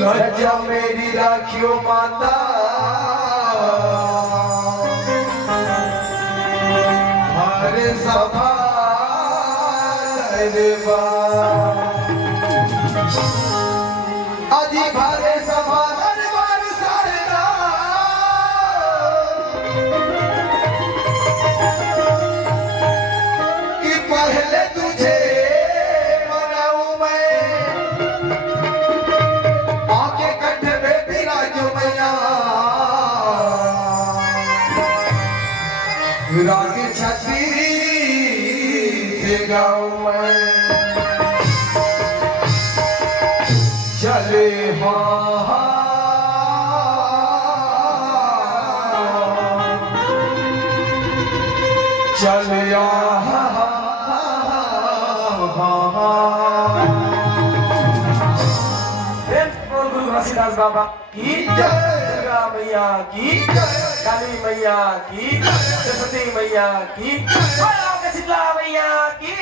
लज्जा मेरी राखियो माता हर सभा अजी भारे सभा दरबार सरदा कि पहले तुझे मनाऊं मैं आके कंठ में बिराजो मैया राग छाती से गाऊं मैं चले चलिया गुरु घसीदास बाबा की जय, दुर्गा मैया की जय, काली मैया की सरस्वती मैया की शीतला मैया की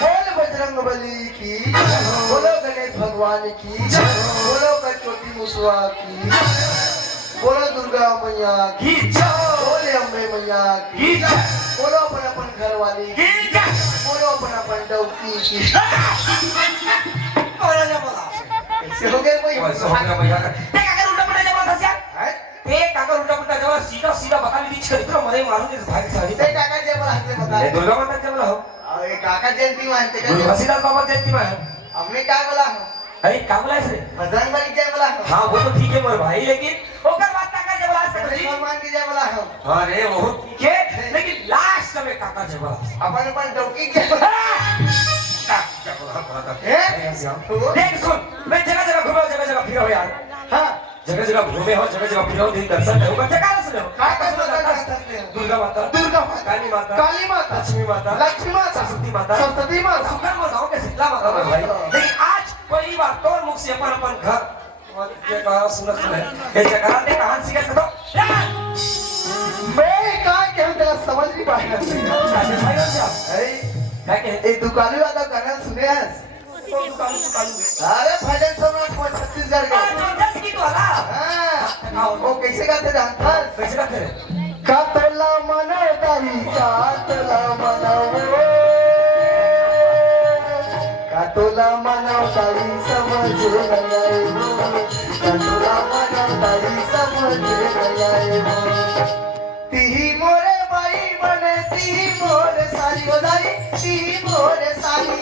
बोल बजरंगबली की बोलो गणेश भगवान की बोलो कचोटी मुसवा की बोलो दुर्गा मैया की बोले अम्बे मैया की बोलो अपन घर वाली की बोलो अपन डौकी की हो गए भाई ते काका उल्टा पुल्टा जेव्हा सीधा सीधा बघायला ती चरित्र मध्ये मारून देत बाहेर साडी ते काका जे मला हातले बता दुर्गा माता जमला हो अरे काका जयंती मानते गुरु का घसीदास बाबा जयंती में हमने क्या बोला अरे कामला है रे बजरंगबली जय बोला हाँ वो तो ठीक है मेरे भाई लेकिन ओकर बात काका जब लास्ट में जी भगवान की जय बोला अरे वो ठीक है लेकिन लास्ट में काका जब अपन डौकी जय बोला देख सुन मैं जगह जगह घूमे जगह जगह फिरो यार हाँ जगह जगह घूमे हो जगह जगह फिरो दिन दर्शन करूंगा जगह सुनो काय करते हैं दुर्गा माता काली माता लक्ष्मी माता सरस्वती माता सुकर में गाँव के शीतला माता मेरे भाई लेकिन आज पहली बार तो मुख से अपन घर ये कहा सुनत है ये जगह ने कहां सीखे सको मैं क्या कहूँ तेरा समझ नहीं पाएगा भाई अरे क्या कहते एक दुकानी वाला गाना सुने हैं अरे भजन सम्राट छत्तीसगढ़ का वो कैसे गाते जानता कैसे गाते रे कातला मनो दाई कातला मनो कातला मनो दाई समझ नहीं आए कातला मनो दाई समझ नहीं आए ती मोरे बाई बने ती मोरे सारी हो दाई ती मोरे सारी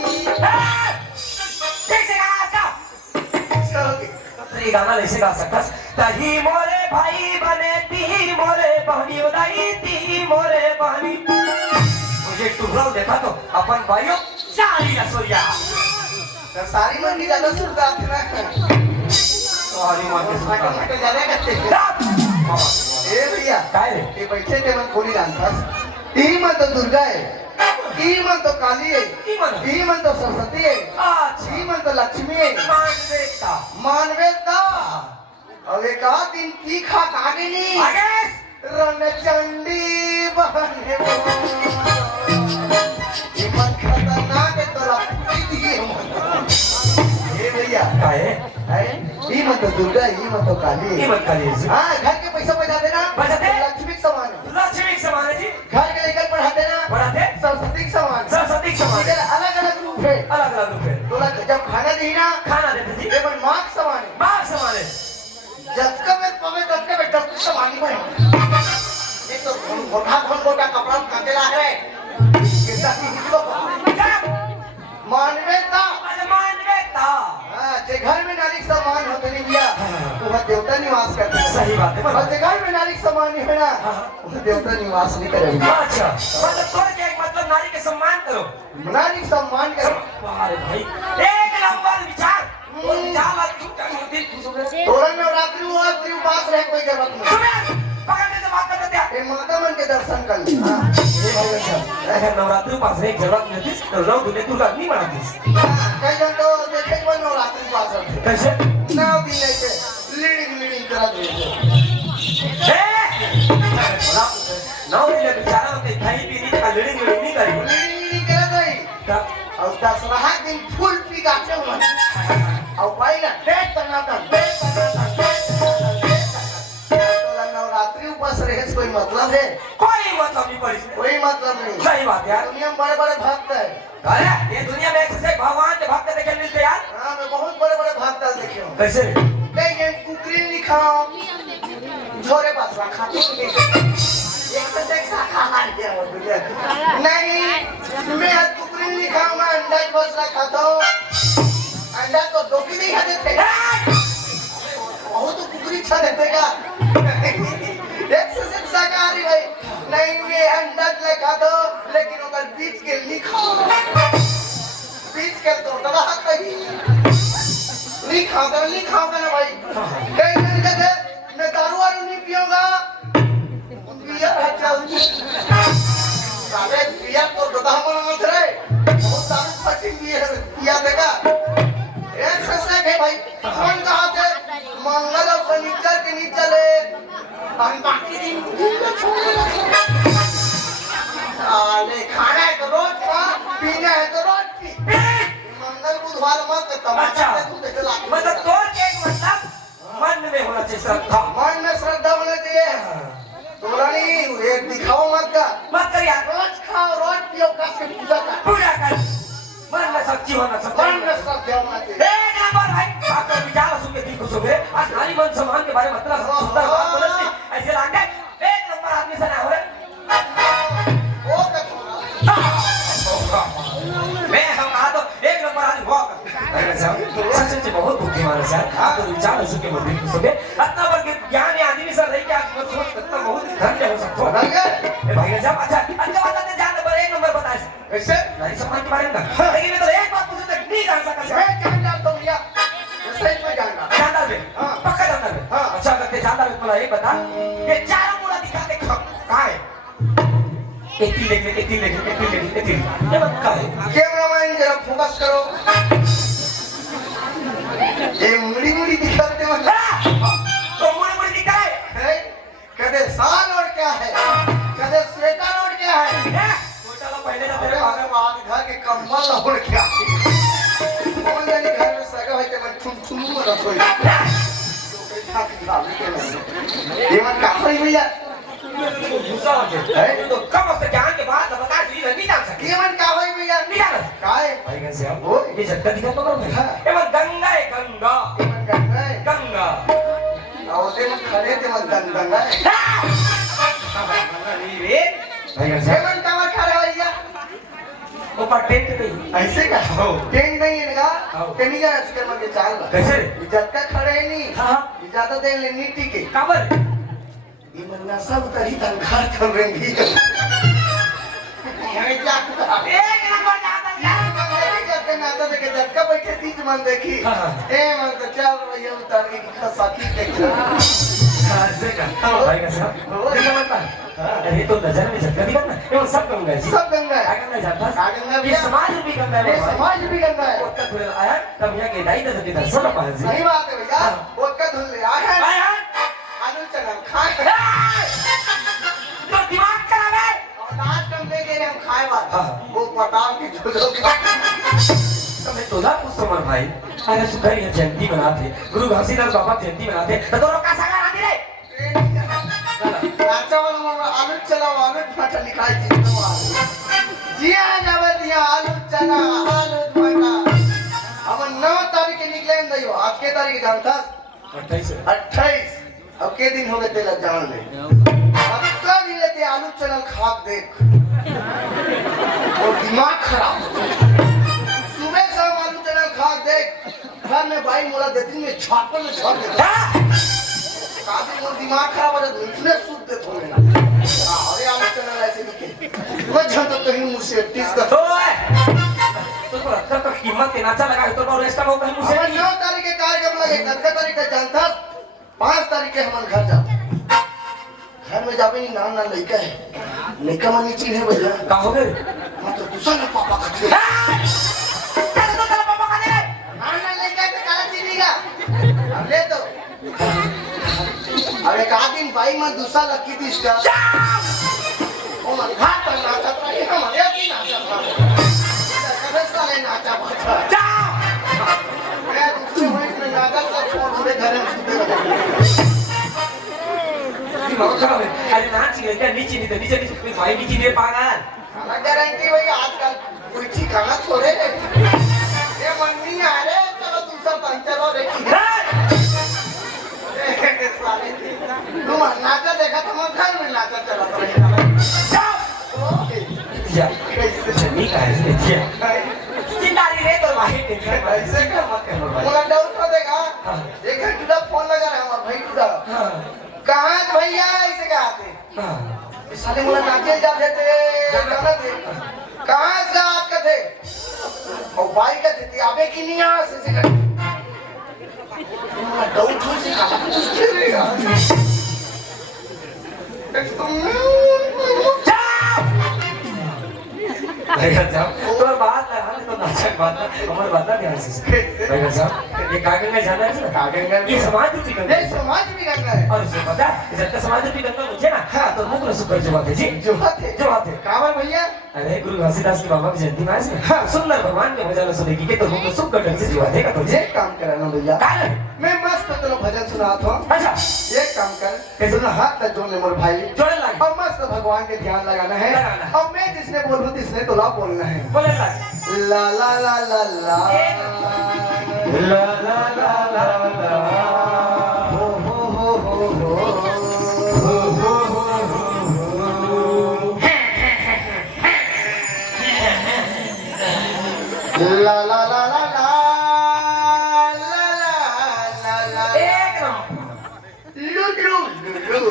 गाना ऐसे गा सकता तही मोरे भाई बने ती मोरे बहनी उदाई ती मोरे बहनी मुझे टुकड़ा देखा तो अपन भाइयों सारी रसोइया सारी मंडी ज्यादा सुरदा ना सारी मां के ज्यादा करते ए भैया काय रे ये बैठे थे मन कोणी जानतास ई मन तो दुर्गा है ई मन तो काली है ई मन तो सरस्वती है अच्छा ई मन तो लक्ष्मी है मानवेता अबे का दिन की खा कागे नी आगे रणचंडी बहने ये मन खतरनाक है तो लपटी दिए ए भैया काय है ई मन तो दुर्गा ई मन तो काली ये है मत खाली हां घर के पैसा बचा देना बचा दे लक्ष्मी के समान है लक्ष्मी के समान है जी घर के दी ना खाना देते थी एवं मार्क्स समाने बाप समाने जतका में पवे ततका में डॉक्टर समानी में ये तो घोटा कपड़ा काटे ला है कैसा हिंदू मानवेता हां जे घर में नारी सम्मान होते नहीं भैया वह देवता निवास करते हैं सही बात है और जे घर में नारी सम्मान नहीं है ना वह देवता निवास नहीं करेंगे अच्छा मतलब थोड़ा क्या मतलब नारी के सम्मान करो नारी सम्मान करो अरे भाई एक लंबा विचार वो विचार मत तोरण नवरात्रि हुआ तेरे पास रह कोई जरूरत नहीं तुम्हें पकड़ने से बात करते हैं ये माता मन के दर्शन कर ले हां अगर नवरात्रि पास रह जरूरत नहीं थी तो लोग दुनिया तू नहीं बनाती कई जन तो देखे वो नवरात्रि पास रहते कैसे 9 दिन ऐसे लीडिंग करा देते नौ दिन बेचारा होते खाई पीने का लीडिंग नहीं करी लीडिंग करा दई और 10 दिन फुल पी काटे हुआ और भाई ना डेट करना था नवरात्रि उपास रहे कोई मतलब है कोई मतलब नहीं पड़ी कोई मतलब नहीं सही बात यार दुनिया में बड़े बड़े भक्त है अरे ये दुनिया में ऐसे भगवान के भक्त देखे मिलते यार हाँ मैं बहुत बड़े बड़े भक्त देखे हूँ कैसे नहीं कुकरी लिखा झोरे पास रखा नहीं मैं कुकरी लिखा मैं अंडा बस रखा तो अंडा तो दो की नहीं खाते थे बहुत कुकरी छा देते का एक शाकाहारी भाई नहीं मैं अंडा लिखा तो लेकिन ओकर बीच के लिखा बीच के तो दबा कही लिखा ना भाई कहीं नहीं कहते मैं दारू वारू नहीं पियूंगा बियर है चल साले बियर तो दबा मत रे बहुत दारू फटी बियर पिया देगा एक से है भाई कौन कहा थे मंगल और शनिचर के नहीं चले और बाकी दिन आले खाना है तो रोज खा पीना है तो रोज पी मंगल बुधवार मत अच्छा तमाशा मतलब तो एक मतलब मन में होना चाहिए श्रद्धा मन में श्रद्धा होना चाहिए तोरानी ये दिखाओ मत कर यार रोज खाओ रोज पियो कस के पूजा कर पूजा कर मन में शक्ति होना मन में श्रद्धा होना चाहिए एक नंबर भाई आपका विचार सुन के दिल खुश हो गए आज नारी मन सम्मान के बारे में मतलब सुंदर बात बोले थे ऐसे लागे एक नंबर आदमी से ना हो ओ मैं हम कहा तो एक नंबर आदमी हुआ सच बहुत बुद्धिमान है सर आप तो विचार सुन के दिल खुश हो गए इतना बड़ ज्ञान आदमी सर रही कि आप सोच कितना बहुत धन्य हो सकते हो भाई साहब अच्छा बात है जान नंबर एक नंबर बताए कैसे नारी सम्मान के बारे में लेकिन मैं तो एक बात पूछूं तक नहीं जान सका मैं जान जाता हूं भैया सही में जानना जानता है पक्का जानता है अच्छा करते जानता है बोला ये बता ये चारों मुड़ा दिखाते कहां है एक लेके ये बात का है कैमरामैन जरा फोकस करो ये मुड़ी दिखाते हो तो मुड़ी दिखाए है कदे साल और क्या है कदे स्वेटर और क्या है चलो पहले ना अरे तेरे आगे बाद घर के कंबल और क्या कौन जाने घर में सगा है तो छुम में रसोई ये मन का है भैया गुस्सा है तो कम से ज्ञान के बाद बता दी नहीं जान सकती ये मन का है भैया नहीं जान काय भाई कैसे आप वो ये झटका दिखा तो करो ये मत गंगा है गंगा ये मन गंगा है गंगा और ते मन खड़े ते मन गंगा है नहीं रे भाई कैसे ये मन का खड़े भैया ऊपर टेंट नहीं ऐसे का टेंट नहीं है ना कहीं जा इसके मन के चाल कैसे जब तक खड़े नहीं हां ज्यादा देर ले नीति के काबर ये मन्ना सब तरी तनखा कर रहेंगी ये क्या एक नंबर जाता है नाता देखे झटका बैठे तीज मन देखी ए मन तो चल भैया उतार के खसाती देख रहा ऐसे का भाई कैसे ये बनता अरे तो नजर में झटका दिखा ना ये वो सब गंगा है सब गंगा है गंगा जाता गंगा ये समाज भी गंगा है ये समाज भी गंगा है ओका धुले आया तब यहाँ के दाई दादा के दर्शन पाए सही बात है भैया ओका धुल ले आया आया आलू चना खाए तो दिमाग खराब है और लास्ट हम दे रहे हम खाए बात वो पटाव की झोलो तो मैं तोला पूछता हूँ भाई अरे सुखर ये जयंती मनाते गुरु घासीदास बाबा जयंती मनाते तो दोनों का सगा आदि रे नाचा वाला आलू चला आलू फटा लिखाई थी जिया जब दिया आलू चना आलू फटा हम नौ लेन दइयो आज के तारीख जानता 28 28 अब के दिन हो गए तेरा जान ले पक्का नहीं लेते आलू चनल खा देख और दिमाग खराब सुबह शाम आलू चनल खा देख घर में भाई मोला देती में छापल में छोड़ देता काफी मोर दिमाग खराब हो जाता इसने सूट दे थोड़े अरे आलू चनल ऐसे लिखे वो झन तो कहीं मुझसे टिस कर तो रखकर का कीमत के नाचा लगा तो और एक्स्ट्रा वो कहीं मुझसे 9 तारीख के कार्यक्रम लगे 10 तारीख का जानता 5 तारीख के हम घर जा घर में जावे नहीं नाम ना लइका है लइका मनी चीज है भैया का हो गए मतलब दूसरा ना पापा का थे चल तो तेरा पापा का दे नाम ना लइका पे काला चीज का अब ले तो अब एक आदमी भाई मन दूसरा लकी दिस का ओ मन घाट पर नाचा था ये हमारे की नाचा था कबे साले नाचा बाचा मैं दूसरे वहीं में नाचा का छोड़ दे घर में सुते रहो अरे नाच क्या नीचे नीचे नीचे नीचे भाई नीचे नहीं पागल खाना गारंटी भाई आजकल कोई ठिकाना छोड़े ये मन्नी आ रे चलो दूसरा पंचर और एक तुम नाचा देखा तो मैं घर में नाचा चला नहीं का है चिंतारी रे तो भाई ऐसे का मत करो भाई मोला डाउट हो देगा एक घंटा फोन लगा रहा हमारा भाई टूटा कहां भैया ऐसे का आते साले मोला नाचे जा देते गाना थे कहां से आप का थे और भाई का थे आबे की नहीं आ से मोला डाउट हो से का पूछते रे तो बात ना तो नाचक बात ना हमारे बात ना ध्यान से भाई साहब ये कागन में जाना है कागंगा ये समाज रूपी गंगा ये समाज भी गंगा है और उसे पता है जब तक समाज रूपी गंगा मुझे ना हाँ तो मुकुल सुकर जो बात है जी जो बात है कावर भैया अरे गुरु घासीदास की बाबा की जयंती में आज हाँ सुंदर भगवान के भजन सुनेगी के तो मुकुल सुख कर ढंग से जो बात है का तुझे काम कराना भैया कारण मैं मस्त तेरे भजन सुनाता हूं अच्छा एक काम कर कैसे हाथ तक जोड़ ले मोर भाई जोड़े लगे और मस्त भगवान के ध्यान लगाना है और मैं जिसने बोलूं तिसने तो ला बोलना है बोले लगे ला ला ला ला ला ला ला ला ला ला हो हो हो ला ला ला ला ला ला ला एक नंबर लुलु लुलु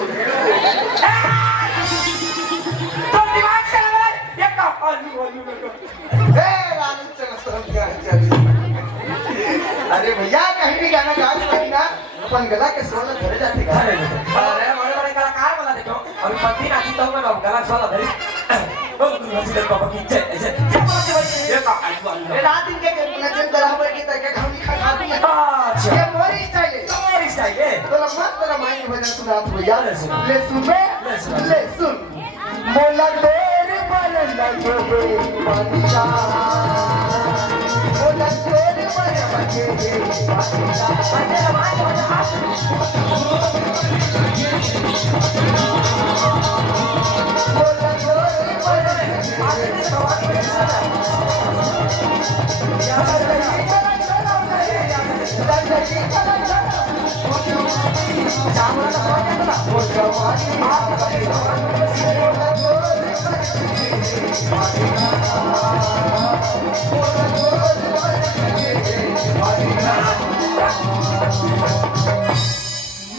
तो दिमाग से लगा ये का आलू हे लालू चलो सब क्या है अरे भैया कहीं भी गाना गा के ना अपन गला के स्वर में धरे जाते गा अरे बड़े बड़े कलाकार वाला देखो अभी पति नाची तो मैं गला स्वर धरी ओ गुरु हसीदास बाबा की जय जय ये का आलू रात दिन के नजर बराबर की तरह हम खा खा दिए अच्छा ये मोरी स्टाइल है तुम्हारी स्टाइल है तो मस्त तेरा माइंड भजन सुना तू भैया ले सुन ले सुन मोला तेरे पर लगे पानिया मोला तेरे पर लगे पानिया मोला तेरे पर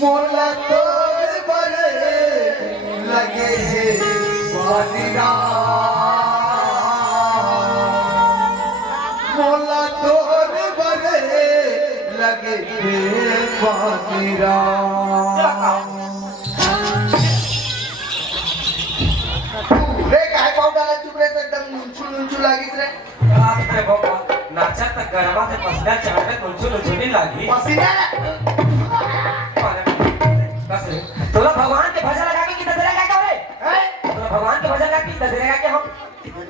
मोला तोर पर लगे वादिरा मोला तोर पर लगे वादिरा रे काय पावडाला चुप रे एकदम नुंचू लागीस रे नाचा तक गरबा से पसीना चढ़ाने कुछ नहीं लगी पसीना बस तोला भगवान के भजन लगा के कितना देर लगा रे हैं तोला भगवान के भजन लगा के कितना देर लगा के हम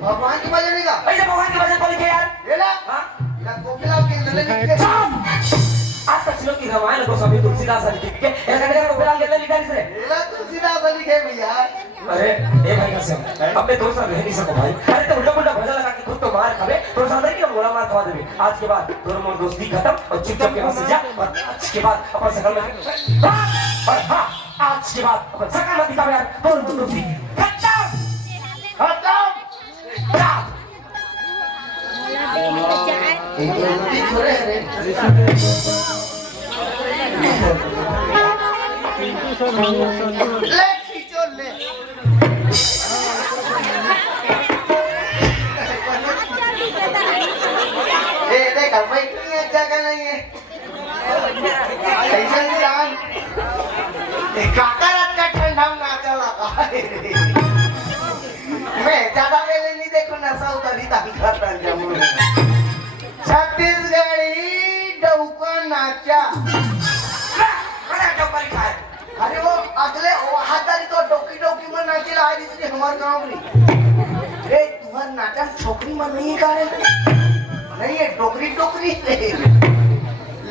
भगवान की भजन का ऐसे भगवान के भजन बोल के यार ये ना हां या कोकिला के अंदर लिख के आज तक लोग की रामायण को सभी तुलसीदास लिख के ये कहने का कोकिला के लिखा इसे ये तुलसीदास लिखे भैया अरे ए भाई कैसे अब मैं दोस्त रह नहीं सकता भाई अरे तो उल्टा उल्टा भजन लगा के खुद तो मार खावे तो सादा की मोला मार खवा देबे आज के बाद तोर मोर दोस्ती खत्म और चुपचाप के से जा और आज के बाद अपन सकल में और हां आज के बाद अपन सकल में दिखावे यार तोर मोर दोस्ती खत्म जा ये थोड़े रे ले खींचो ले देख भाई इतनी अच्छा कर नहीं है ऐसा नहीं जान काका रात का ठंडा ना चला मैं ज्यादा वेले नहीं देखो नशा उतरी ताकि खाता जमू छत्तीसगढ़ी डौका नाचा अरे डौका लिखा है अरे वो अगले वो हाथारी तो डोकी डोकी में नाचे रहा है इसलिए हमारे गांव में रे तुम्हारा नाचा छोकरी में नहीं गा रहे नहीं है डोकरी डोकरी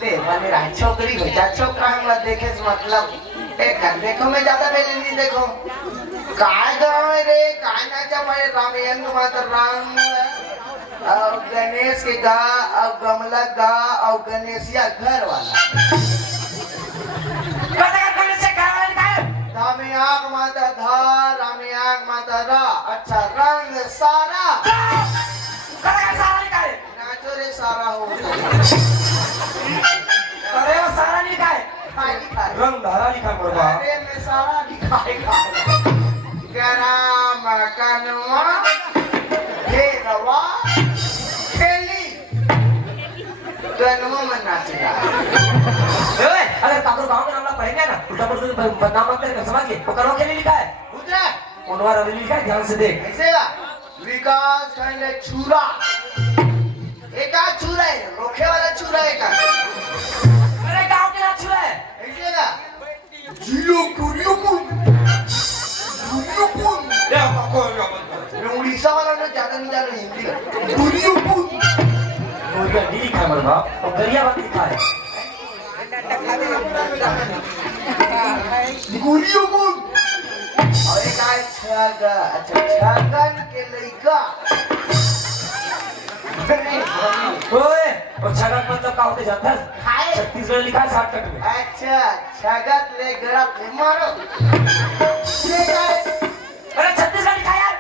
ले वाले राज छोकरी बचा छोकरा हम देखे मतलब एक कर देखो मैं ज्यादा पहले नहीं देखो काय गाँव रे काय नाचा मैं रामायण माता राम और गणेश के गा और गमला गा और गणेशिया घर वाला रामे आग माता धा रामे आग माता रा अच्छा रंग सारा नाचो रे सारा हो अरे वो सारा लिखा है रंग धारा लिखा है अरे मैं सारा लिखाएगा गरम कनवा घेरवा खेली गनवा में नाचेगा अरे काकुर गांव का नाम पढ़ेंगे ना उल्टा पुल्टा बदनाम मत कर समझिए वो करो के लिए लिखा है गुजरात उनवार अभी लिखा है ध्यान से देख ऐसे का विकास खंड छुरा एक आ छुरा है रोखे वाला छुरा है का अरे गांव के ना छुरा है ऐसे का जियो कुरियो ले आपको उड़ीसा वाला ने ज्यादा नहीं जाना हिंदी कुरियो उनका डी लिखा है मरवा और गरियाबाद लिखा है गुरियो और एक आए छागा अच्छा छागन के लइका ओए और छगन मतलब का होते जाता है खाए छत्तीसगढ़ लिखा है शॉर्टकट में अच्छा छगत ले गड़त ले मारो ये गाय अरे छत्तीसगढ़ लिखा है यार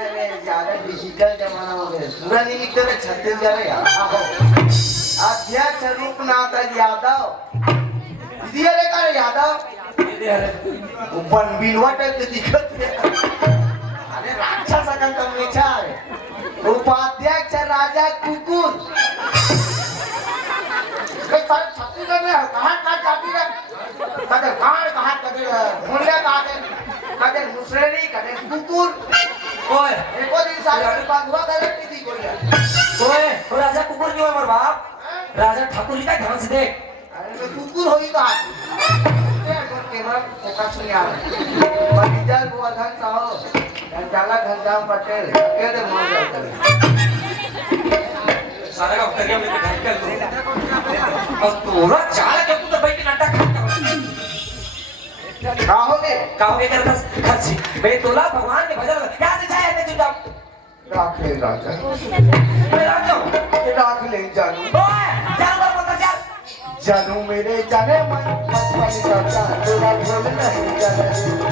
अरे ज्यादा डिजिटल जमाना हो गया पूरा नहीं लिखते रे छत्तीसगढ़ यार अध्यक्ष रूपनाथ यादव दीदी अरे का यादव दे अरे ऊपर बिलवा टाइप के दिखत है अरे राक्षस का कम विचार उपाध्यक्ष राजा कुकुर छत्तीसगढ़ में कहाँ कहाँ जाती है कदर कांड कहाँ कदर मुंडा कदर मुसरेरी कदर कुकुर ओए एको दिन सारे बांधवा करे पीती कोई ओए वो राजा कुकुर क्यों है मर बाप राजा ठाकुर लिखा ध्यान से देख अरे तो कुकुर होई का केवल फोकस नहीं आ रहा मरीजर गोवर्धन साहब घंटाला घनश्याम पटेल के दे मर जाते सारा का उत्तर में घर कर लो और तोरा चाल के तो भाई के नाटक काहोगे कर बस खर्ची मैं तोला भगवान के भजन क्या सिखाया है चुपचाप राख ले राजा मैं राजा राख ले जानू ओए चल बार मत चल जानू मेरे जाने मन मत करता तेरा भूल नहीं जाने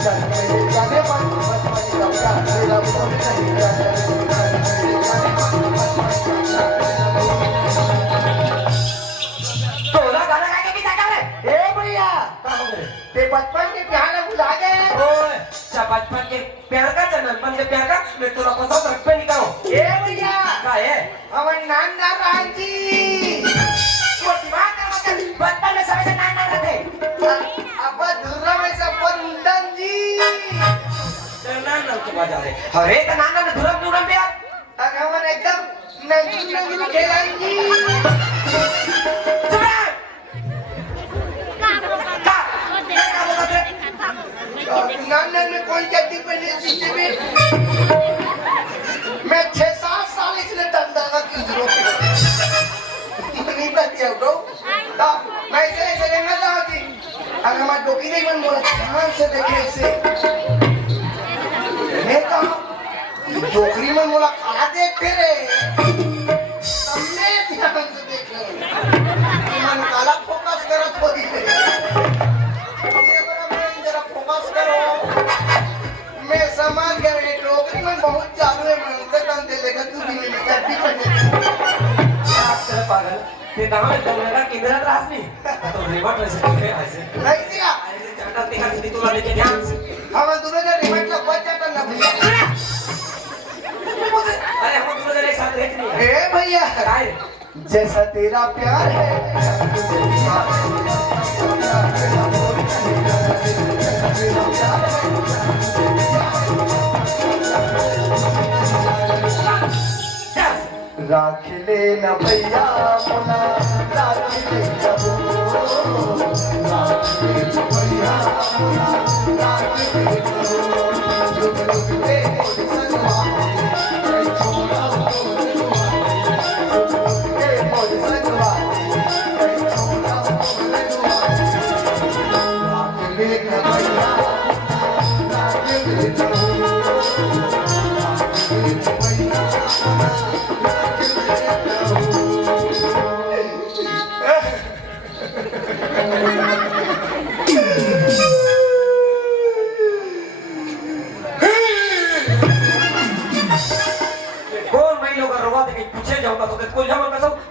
जानू मेरे जाने मन मत करता तेरा भूल नहीं जाने तोला गाना गा के क्या कर रहे ए भैया काहोगे ते बचपन के प्यार में भुला गए ओए चा बचपन के प्यार का जन्मपन के प्यार का मैं तोला पसंद रख पे नहीं करो ए भैया का है हमारे नाना राजी छोटी बात कर मत बचपन में सबसे नाना रहते अब दूसरा में सब पर मुंडन जी नाना के बाजा रे अरे तो नाना ने धुरम धुरम पे यार अब हम एकदम नंगी खेलेंगी चुप रह नाना ने कोई चट्टी पहनी सीटे में मैं 6-7 साल इसलिए दंदा की नहीं बतिया ब्रो मैं ऐसे रहना चाहती अगर हमारी डोकी नहीं बन बोला ध्यान से देखे इसे मैं कहा डोकरी में मन मोला खड़ा देखते रे हमने ध्यान से देखे मन काला फोकस करत होई रे ये बड़ा मन जरा फोकस करो मैं समझ गया रे टोकरी में बहुत चालू है मन से काम दे लेगा तू भी मेरी चट्टी पर आप चल पागल ते गांव में जंगलात केंद्रात राहस नाही तो रिमोट वैसे आहे ऐसे नहीं दिया ऐसे चाटा ते खाली तुला लेके ध्यान से हम दोनों ने रिमोट ला बच्चा करना भैया अरे हम दोनों जने एक साथ रहते नहीं है ए भैया काय जैसा तेरा प्यार है राख ले न भैया मोला राख ले न राख ले न भैया मोला राख ले न जुग जुग ले संगवा मैं छोड़ा मोर संगवा मैं छोड़ा राख ले न भैया राख ले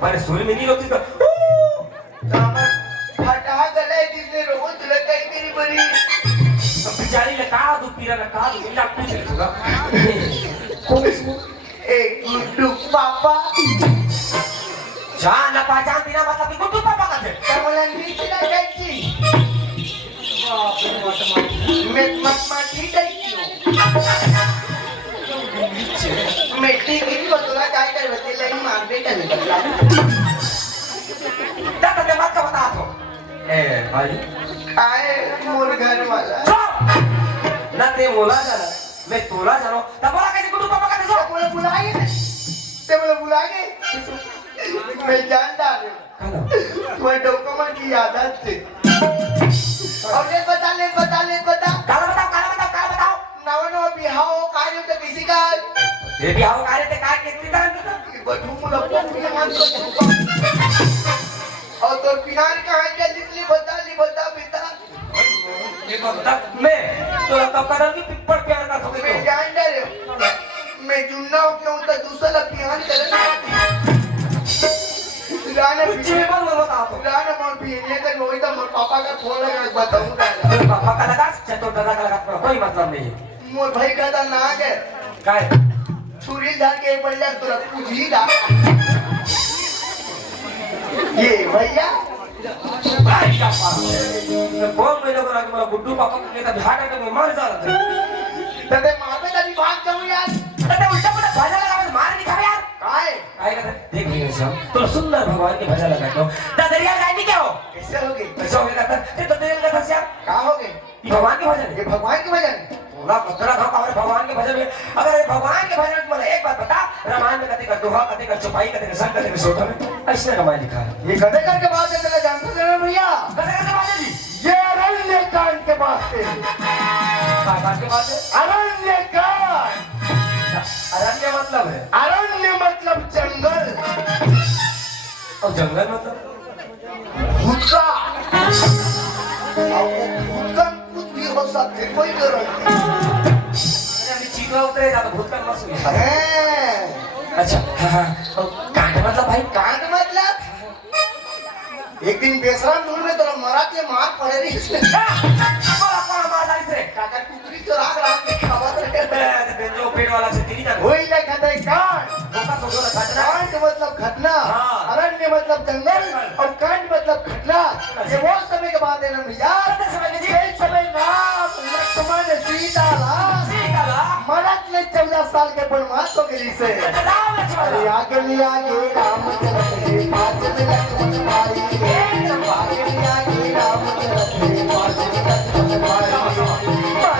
मैंने सूर्य में नहीं होती का फटा गले जिसने रोज लगाई मेरी बड़ी बिचारी लगा दो पीरा लगा दो इला पूछ ले तुगा कौन इसको एक गुड्डू पापा जान ना पहचान बिना मतलब कि गुड्डू पापा का थे कमला नीचे लगाई बाप रे बाप मैं मत ठीक है मिट्टी की बतला काय कर बते लई मार दे कर दादा के बात का बता दो ए भाई आए मोर घर वाला ना ते मोला जाना मैं तोला जानो तब बोला कैसे गुड्डू पापा का थे सो बोले बुलाए मैं जानता हूं तुम्हारे डॉक्यूमेंट की आदत से और ले बता काला बताओ नवनो बिहाव कार्य तो किसी का ये भी आओ कार्य ते काय कितनी तरह का बठू मुला पोंगे मान तो और तो बिहार का है जितनी बता बेटा ये बता मैं तो तब कर की पिपर प्यार का थोड़ी मैं जान डर मैं जुन्ना हो क्यों तो दूसरा बिहार कर गाने कुछ भी बोल बता तो गाने मोर भी ये तो रोई तो मोर पापा का फोन लगा बताऊंगा पापा का लगा चतुर दादा का लगा कोई मतलब नहीं है मोर भाई का दा ना है काय छुरी धार के बढ़िया तोरा पूछी दा ये भैया भाई का पास बोल मैं लोग रख मेरा गुड्डू पापा के तो बिहार का मैं मर जा रहा तबे मारबे तभी भाग जाऊं यार तबे उल्टा पुल्टा भजा लगा मार नहीं खावे यार काय का देख लियो सब तो सुंदर भगवान के भजा लगा दो दरिया गाय नहीं क्या हो कैसे होगी कैसे हो गया ते तो दरिया का फंस यार का होगे ये भगवान के भजन ये भगवान के भजन पूरा पत्रा था और भगवान के भजन में अगर ये भगवान के भजन में एक बात बता रामायण में कते का दोहा कते का चौपाई कते का संग कते का सोता में ऐसे रामायण लिखा है ये कदे करके बात है तेरा जानते हो भैया कते का बात है जी ये अरण्य कांड के बात है बात के बात है अरण्य कांड अरण्य मतलब है अरण्य मतलब जंगल और जंगल मतलब भूतका भूतका कुछ भी हो सकते कोई गारंटी अरे चीकला उतरे जा तो भूतकाल मत सुनिए है अच्छा हां कांड मतलब भाई कांड मतलब एक दिन बेसराम ढूंढ में तेरा मरा के मार पड़े रही इसमें बोला मार डाली से काका कुकरी तो रात के खावत रहे बेंजो पेड़ वाला से तिरी जा वही लेखा था कांड धोखा सोचो ना घटना कांड मतलब घटना हाँ। अरण्य मतलब जंगल और कांड मतलब घटना ये वो समय के बात है ना भैया ये समय राम लक्ष्मण सीता मरत ने 14 साल के वनवास हो गई से अरे आगे राम चलत है पाँच में लक्ष्मण भाई आगे राम चलत है पाँच में लक्ष्मण भाई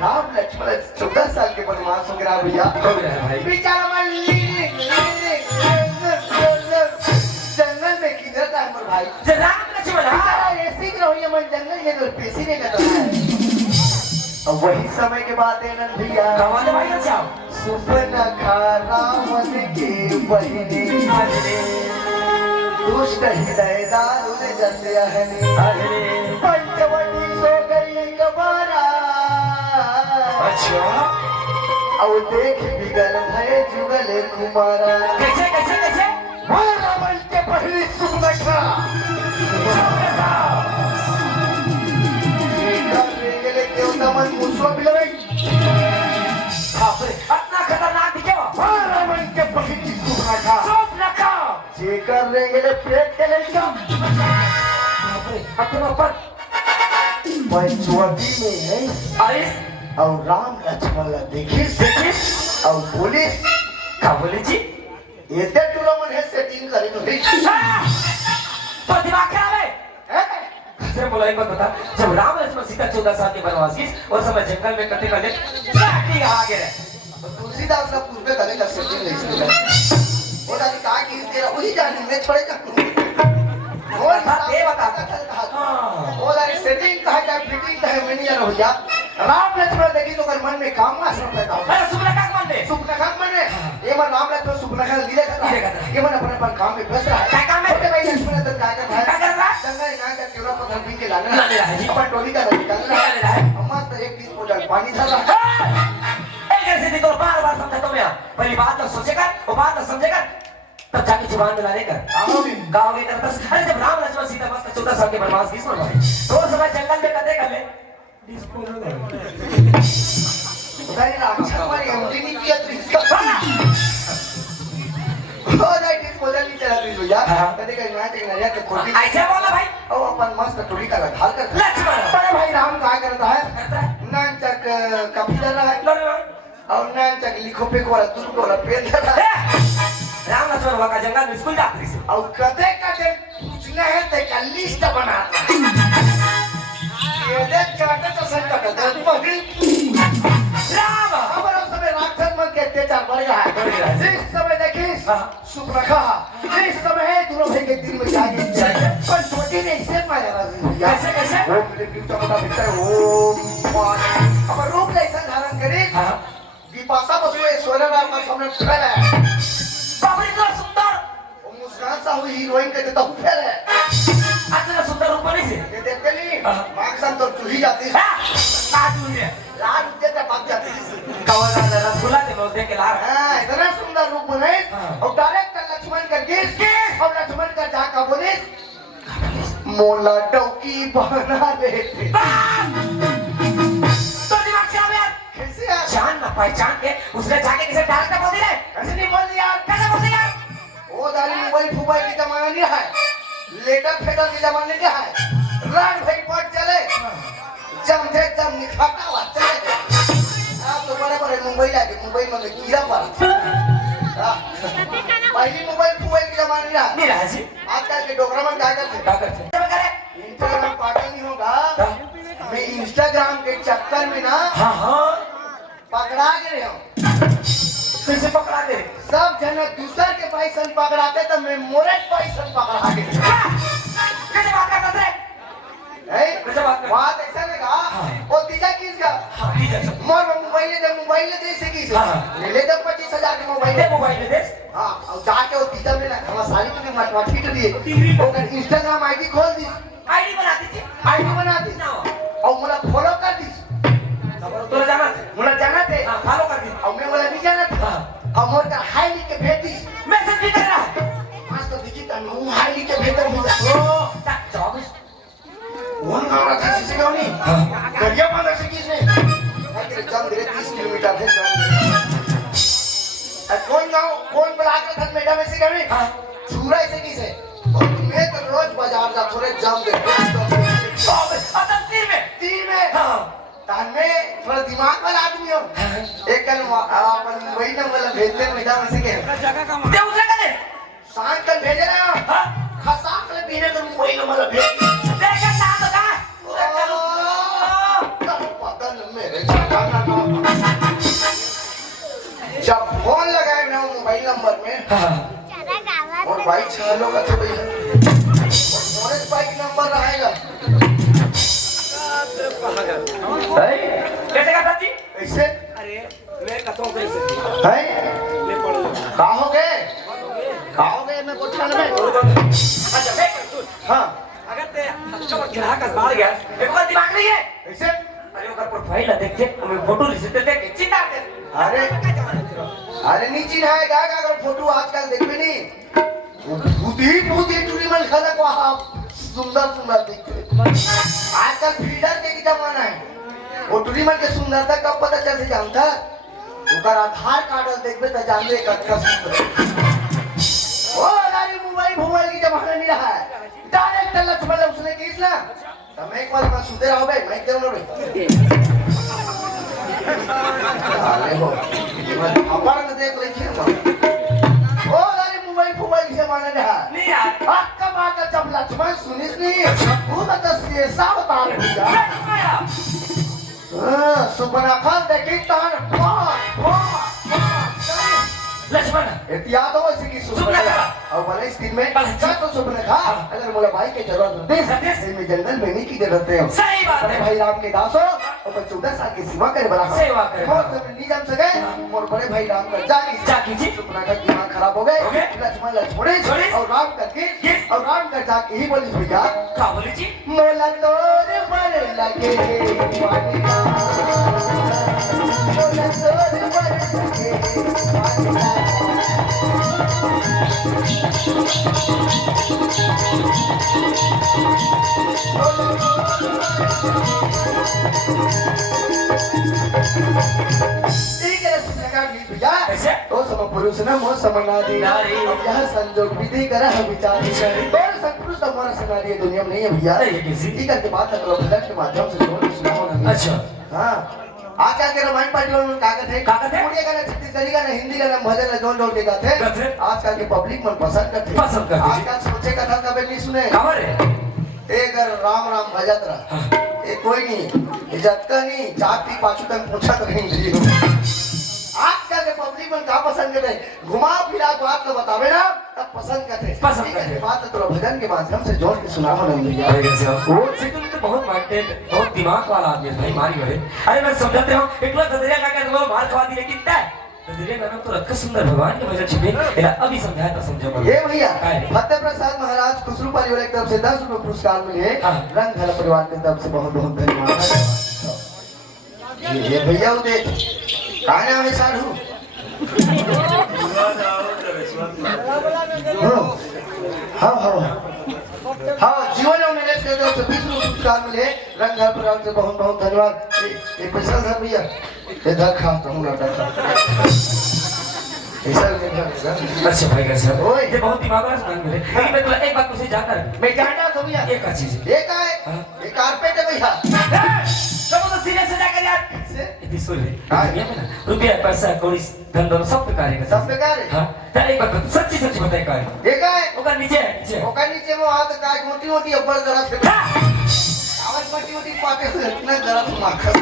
राम लक्ष्मण 14 साल के वनवास हो गया भैया हो गया है भाई बेचारा जंगल में किधर था भाई जरा अब वही समय के बाद है नन भैया कमाल भाई अच्छा सुपना खा रावण के बहिनी दुष्ट हृदय दारुण जसे अहनी पंचवटी सो गई गवारा अच्छा अब देख बिगल भय जुगल कुमारा कैसे कैसे कैसे रावण के पहली सुपना देवता मन मुसवा बिलवे बाप रे इतना खतरनाक दिखे रावण के पहली सुपना चुप न कर जेकर रेंगले पेट के लइका बाप रे अपना पर पंचवटी में है आइस और राम लक्ष्मण ला देखिस और पुलिस का बोले जी ये ते टूला मन है सेटिंग करे तो तो दिमाग खराब है कैसे बोला एक बात बता जब राम लक्ष्मण सीता 14 साल के वनवास गए और समय जंगल में कटे कटे लाठी आगे रहे तुलसीदास का पूर्व करे का सेटिंग नहीं इसलिए वो दादी कहा कि इस तेरा वही जानी मैं छोड़े का और ये बता वो दादी सेटिंग कहा क्या फिटिंग कहा मैं नहीं जाना भैया राम लक्ष्मण देखी तो कर मन में काम ना सब पैदा हो अरे सुपना का मन दे सुपना का मन है ये मन राम लक्ष्मण सुपना का लीले कर ये मन अपने पर काम में व्यस्त रहा है क्या काम है छोटे भाई लक्ष्मण तो क्या कर रहा है क्या कर रहा है जंगल ना का केवड़ा पत्थर पीन के लाने लाने रहा है जी अपन टोली का निकाल रहा है अम्मा तो एक पीस पोटल पानी था एक ऐसे दिन तो बार-बार समझाता हूं मैं पहली बात तो सोचेगा वो बात तो समझेगा तब जाके जुबान मिलाने का गाँव में करता अरे जब राम लक्ष्मण सीता बस 14 साल के वनवास गए सुन भाई तो उस समय जंगल में कदे कर ले उधर राक्षस हमारी एमटी नहीं किया तो इसका हो जाए डिस्पोजल नहीं चला तो भैया कदे का यहाँ तक नरिया के खोटी ऐसे बोला भाई ओ अपन मस्त टोली का ढाल कर लक्ष्मण बड़े भाई राम कहा करता है नान चक काफी डर रहा है और नान चक लिखो पे को दूर को पेड़ रहा है राम लक्ष्मण वहां का जंगल में स्कूल जाते थे और कदे कदे पूछना है ते का लिस्ट बनाता ये देख चाहते तो संकट है पगड़ी राम अब उस समय राक्षस मन के अत्याचार बढ़ रहा है जिस समय देखिस सुप्रखा जिस समय है दोनों भाई के दिल में जागे पर छोटी ने इसे मारा कैसे कैसे ओम मेरे पीछे बता बिकता है ओम अब रूप ऐसा धारण करे विपाशा बसुए सोना राम का सामने फैला है बाप रे इतना सुंदर वो मुस्कान सा हुई हीरोइन के तो फैल है इतना सुंदर रूप नहीं से ये देखते नहीं मार्क्सन तो चूही जाती है आज हुई लाल उठे तो पक जाती है कवला रसगुल्ला के लोग देख के लार हां इतना सुंदर रूप बनाए और डायरेक्ट लक्ष्मण कर गिस और लक्ष्मण का जाका बोले मोला डौकी बना दे तो दिमाग खराब है कैसे यार जान ना पहचान के उसने जाके किसे डाल के बोल दिया ऐसे नहीं बोल दिया कैसे बोल दिया वो दारी मोबाइल फुबाइल की जमाना नहीं है लेटर फेटर की जमाना नहीं है रान भाई पट चले जम थे जम निखाता हुआ चले आप तो बड़े बड़े मुंबई लाके मुंबई में कीड़ा पड़ा पहली मोबाइल फुबाइल की जमाना नहीं रहा जी आजकल के डोकरा मन क्या करते इंस्टाग्राम पागल नहीं होगा मैं इंस्टाग्राम के चक्कर में ना हाँ पकड़ा गए हूँ कैसे पकड़ा दे सब जने दूसर के पैसन पकड़ाते तो मैं मोरे पैसन पकड़ा गए कैसे बात करते थे कैसे बात ऐसा लगा वो तीजा किस का मोर मोबाइल दे से किस ले दे 25,000 के मोबाइल दे हां और जाके वो तीजा में ना हमारा साली ने मटवा फीट दिए ओकर इंस्टाग्राम आईडी खोल दी आईडी बना दी और मुला फॉलो कर दी तोरा जाना मुला जाना थे फॉलो कर दी और मैं बोला भी जाना था और मोर का हाई लिख के भेज दी मैसेज भी कर रहा है आज तो दिखी तन हूं हाई लिख के भेज दी ओ तक जॉब वन गाना था किसी का नहीं गरिया पाना से किसने तेरे जम मेरे 30 किलोमीटर है जम कौन गाँव कौन बुला कर था मेडा में से कभी छुरा ऐसे किसे और मैं तो रोज बाजार जा थोड़े जम दे तीन में तान में थोड़ा दिमाग वाला आदमी हो एक कल अपन वही नंबर भेजते मेडा में से के दे उसे करे सांझ कल भेजे ना खसा कर पीने तो वही नंबर भेज देखा ना तो का पता नहीं मेरे जब फोन लगाए ना मोबाइल नंबर में और भाई 6 लोग थे भैया और बाइक नंबर रहेगा है कैसे कहा जी? ऐसे अरे मैं कहता हूँ कैसे है ले पढ़ लो। खाओगे खाओगे मैं कोठा में अच्छा मैं सुन, हाँ अगर ते अच्छा वक्त गिरा का बाहर गया एक बार दिमाग नहीं है ऐसे अरे ओकर प्रोफाइल देख के हमें फोटो लिखते देख के चिंता कर अरे अरे नीचे ना है का अगर फोटो आजकल देखबे नहीं बुद्धि टूरी में खाना को आप सुंदर सुंदर दिखते आजकल फिल्टर के जमाना है वो टूरी में के सुंदरता कब पता चल से जानता ओकर आधार कार्ड देखबे त जानबे कतका सुंदर ओ लारी मोबाइल की जमाना नहीं रहा है डायरेक्ट टच वाला उसने किस ना तो मैं एक बार मैं सुधे रहो बे मैं क्यों ना बे अरे हो अपार में देख लेखिए ओ लारी मोबाइल की जमाना नहीं रहा नहीं यार आपका बात है जब लक्ष्मण सुनिस नहीं वो बता शेषा बता भैया हां सुपना खान देखी तान लक्ष्मण याद हो इसी की सुपना और भले इस दिन में क्या तो सुपना खा अगर मोला भाई के जरूरत होती में जंगल में नहीं की जरूरत है सही बात है भाई राम के दासो और 14 साल की सेवा करे बड़ा सेवा करे और सब नहीं जम सके मोर बड़े भाई राम का जाकी जी सुपना का दिमाग खराब हो गए लक्ष्मण और राम करके और राम कर जाके ही बोली भैया क्या बोली जी मोला तोर पर लगे वानिया मोला तोर पर लगे पुरुष न मोह समनादी नारी। अब यह संजोग विधि कर विचार और सत्पुरुष हमारा सिनारी दुनिया में नहीं है भैया नहीं है किसी। ठीक है बात है तो भजन के माध्यम से जोड़ के सुनाओ ना अच्छा हाँ आजकल के रामायण पार्टी में कागज है कागज है? उड़िया गाना छत्तीसगढ़ी गाना हिंदी गाना भजन है जोड़ जोड़ के गाते हैं गाते हैं। आजकल के पब्लिक मन पसंद करते पसंद करते हैं। आजकल सोचे कथा कभी नहीं सुने खबर है एक राम राम भजत रहा ये कोई नहीं इज्जत का नहीं जाति पाछू तक पूछा तो नहीं आजकल के पब्लिक में क्या पसंद करते हैं घुमा फिरा को आप लोग बतावे ना तब पसंद करते हैं पसंद ठीक है, करते हैं। बात है तो भजन के माध्यम से जोड़ के सुनाओ ना भैया वो सिद्धू तो बहुत माइंडेड बहुत दिमाग वाला आदमी है भाई मारी बड़े अरे मैं समझाते हूँ एक लोग दरिया का क्या वो मार खवा दी लेकिन क्या दरिया का नाम तो रखा सुंदर भगवान के भजन छिपे मेरा अभी समझाया तो समझो ये भैया काय है? फतेह प्रसाद महाराज खुसरू परिवार की तरफ से 10 रुपए पुरस्कार मिले हाँ। रंग हल परिवार की तरफ से बहुत बहुत धन्यवाद ये भैया उदे का नाम है साधु हाँ हाँ हाँ जीवन और मेरे से तरफ से 20 रुपए पुरस्कार मिले रंग हल परिवार से बहुत बहुत धन्यवाद ये पैसा था भैया ये धर खाता हूँ ना ऐसा अच्छा भाई कैसे ओए। ये बहुत दिमाग वाला सुनाने मिले लेकिन मैं तुला एक बात पूछे जानता है मैं जानता हूँ भैया एक चीज ये का है हाँ। ये कारपेट है भैया सब तो सीरियस हो जाकर यार इससे इतनी सुन ले हाँ। दुनिया में ना रुपया पैसा कौड़ी धन दौलत सब बेकार है सब बेकार है हाँ चल एक बात सच्ची सच्ची बताए का है ये का है ओकर नीचे है नीचे ओका नीचे में हाथ का मोटी मोटी अब्बल जरा से आवाज मोटी मोटी पाटे से इतना जरा से माखा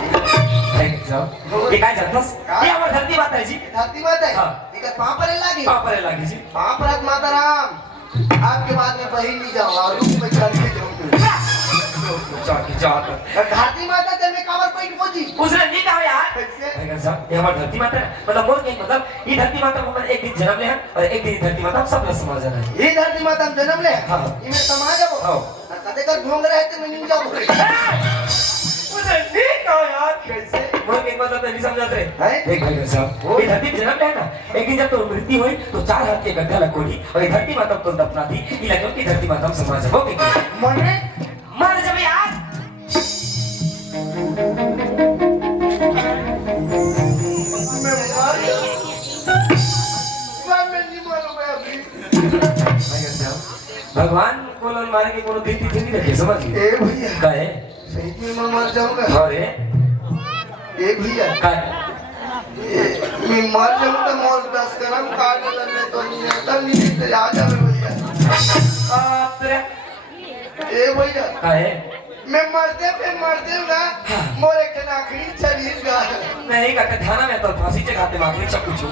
थैंक यू ये काय जानतस ये हमर धरती माता है जी धरती माता है हाँ। इधर पाँव पर लागी पापा रे लागी जी पाँव पर माता राम आपके बाद में बही नहीं जाऊँ और रूप में चल के जाऊँ जाके जाकर धरती माता ते में कावर पैट पहुंची उसने नहीं कहा यार कैसे? भाई साहब ये हमारी धरती माता है मतलब मोर के मतलब ये धरती माता को एक दिन जन्म ले हैं और एक दिन धरती माता हम सब लोग समझ जाना है ये धरती माता हम जन्म ले हाँ। इमे समाज हो हाँ। कदे कर घूम रहे थे मैं नहीं जाऊँ मुझे नहीं कहा यार कैसे मोर के मतलब नहीं समझ रहे हैं? देख भाई साहब ये धरती जन्म ले ना एक दिन जब तो मृत्यु हुई तो 4 हाथ के गड्ढा लकोड़ी और ये धरती माता को दफना दी ये लगे कि धरती माता हम समझ हो गई मने मर जब यार मैं मार मैं नहीं मारूंगा अभी भगवान को लोग मारे के कोनो दिन तिथि नहीं रखे समझ गए ए भैया का है सही में मैं मर जाऊंगा अरे ए भैया का मैं मर जाऊं तो मोर 10 ग्राम काट लेने तो नहीं तो आ जावे भैया आप रे ए भैया का है मैं मरते ना मोर एक आखिरी शरीर का नहीं का थाना में तो फांसी चढ़ाते मारते सब कुछ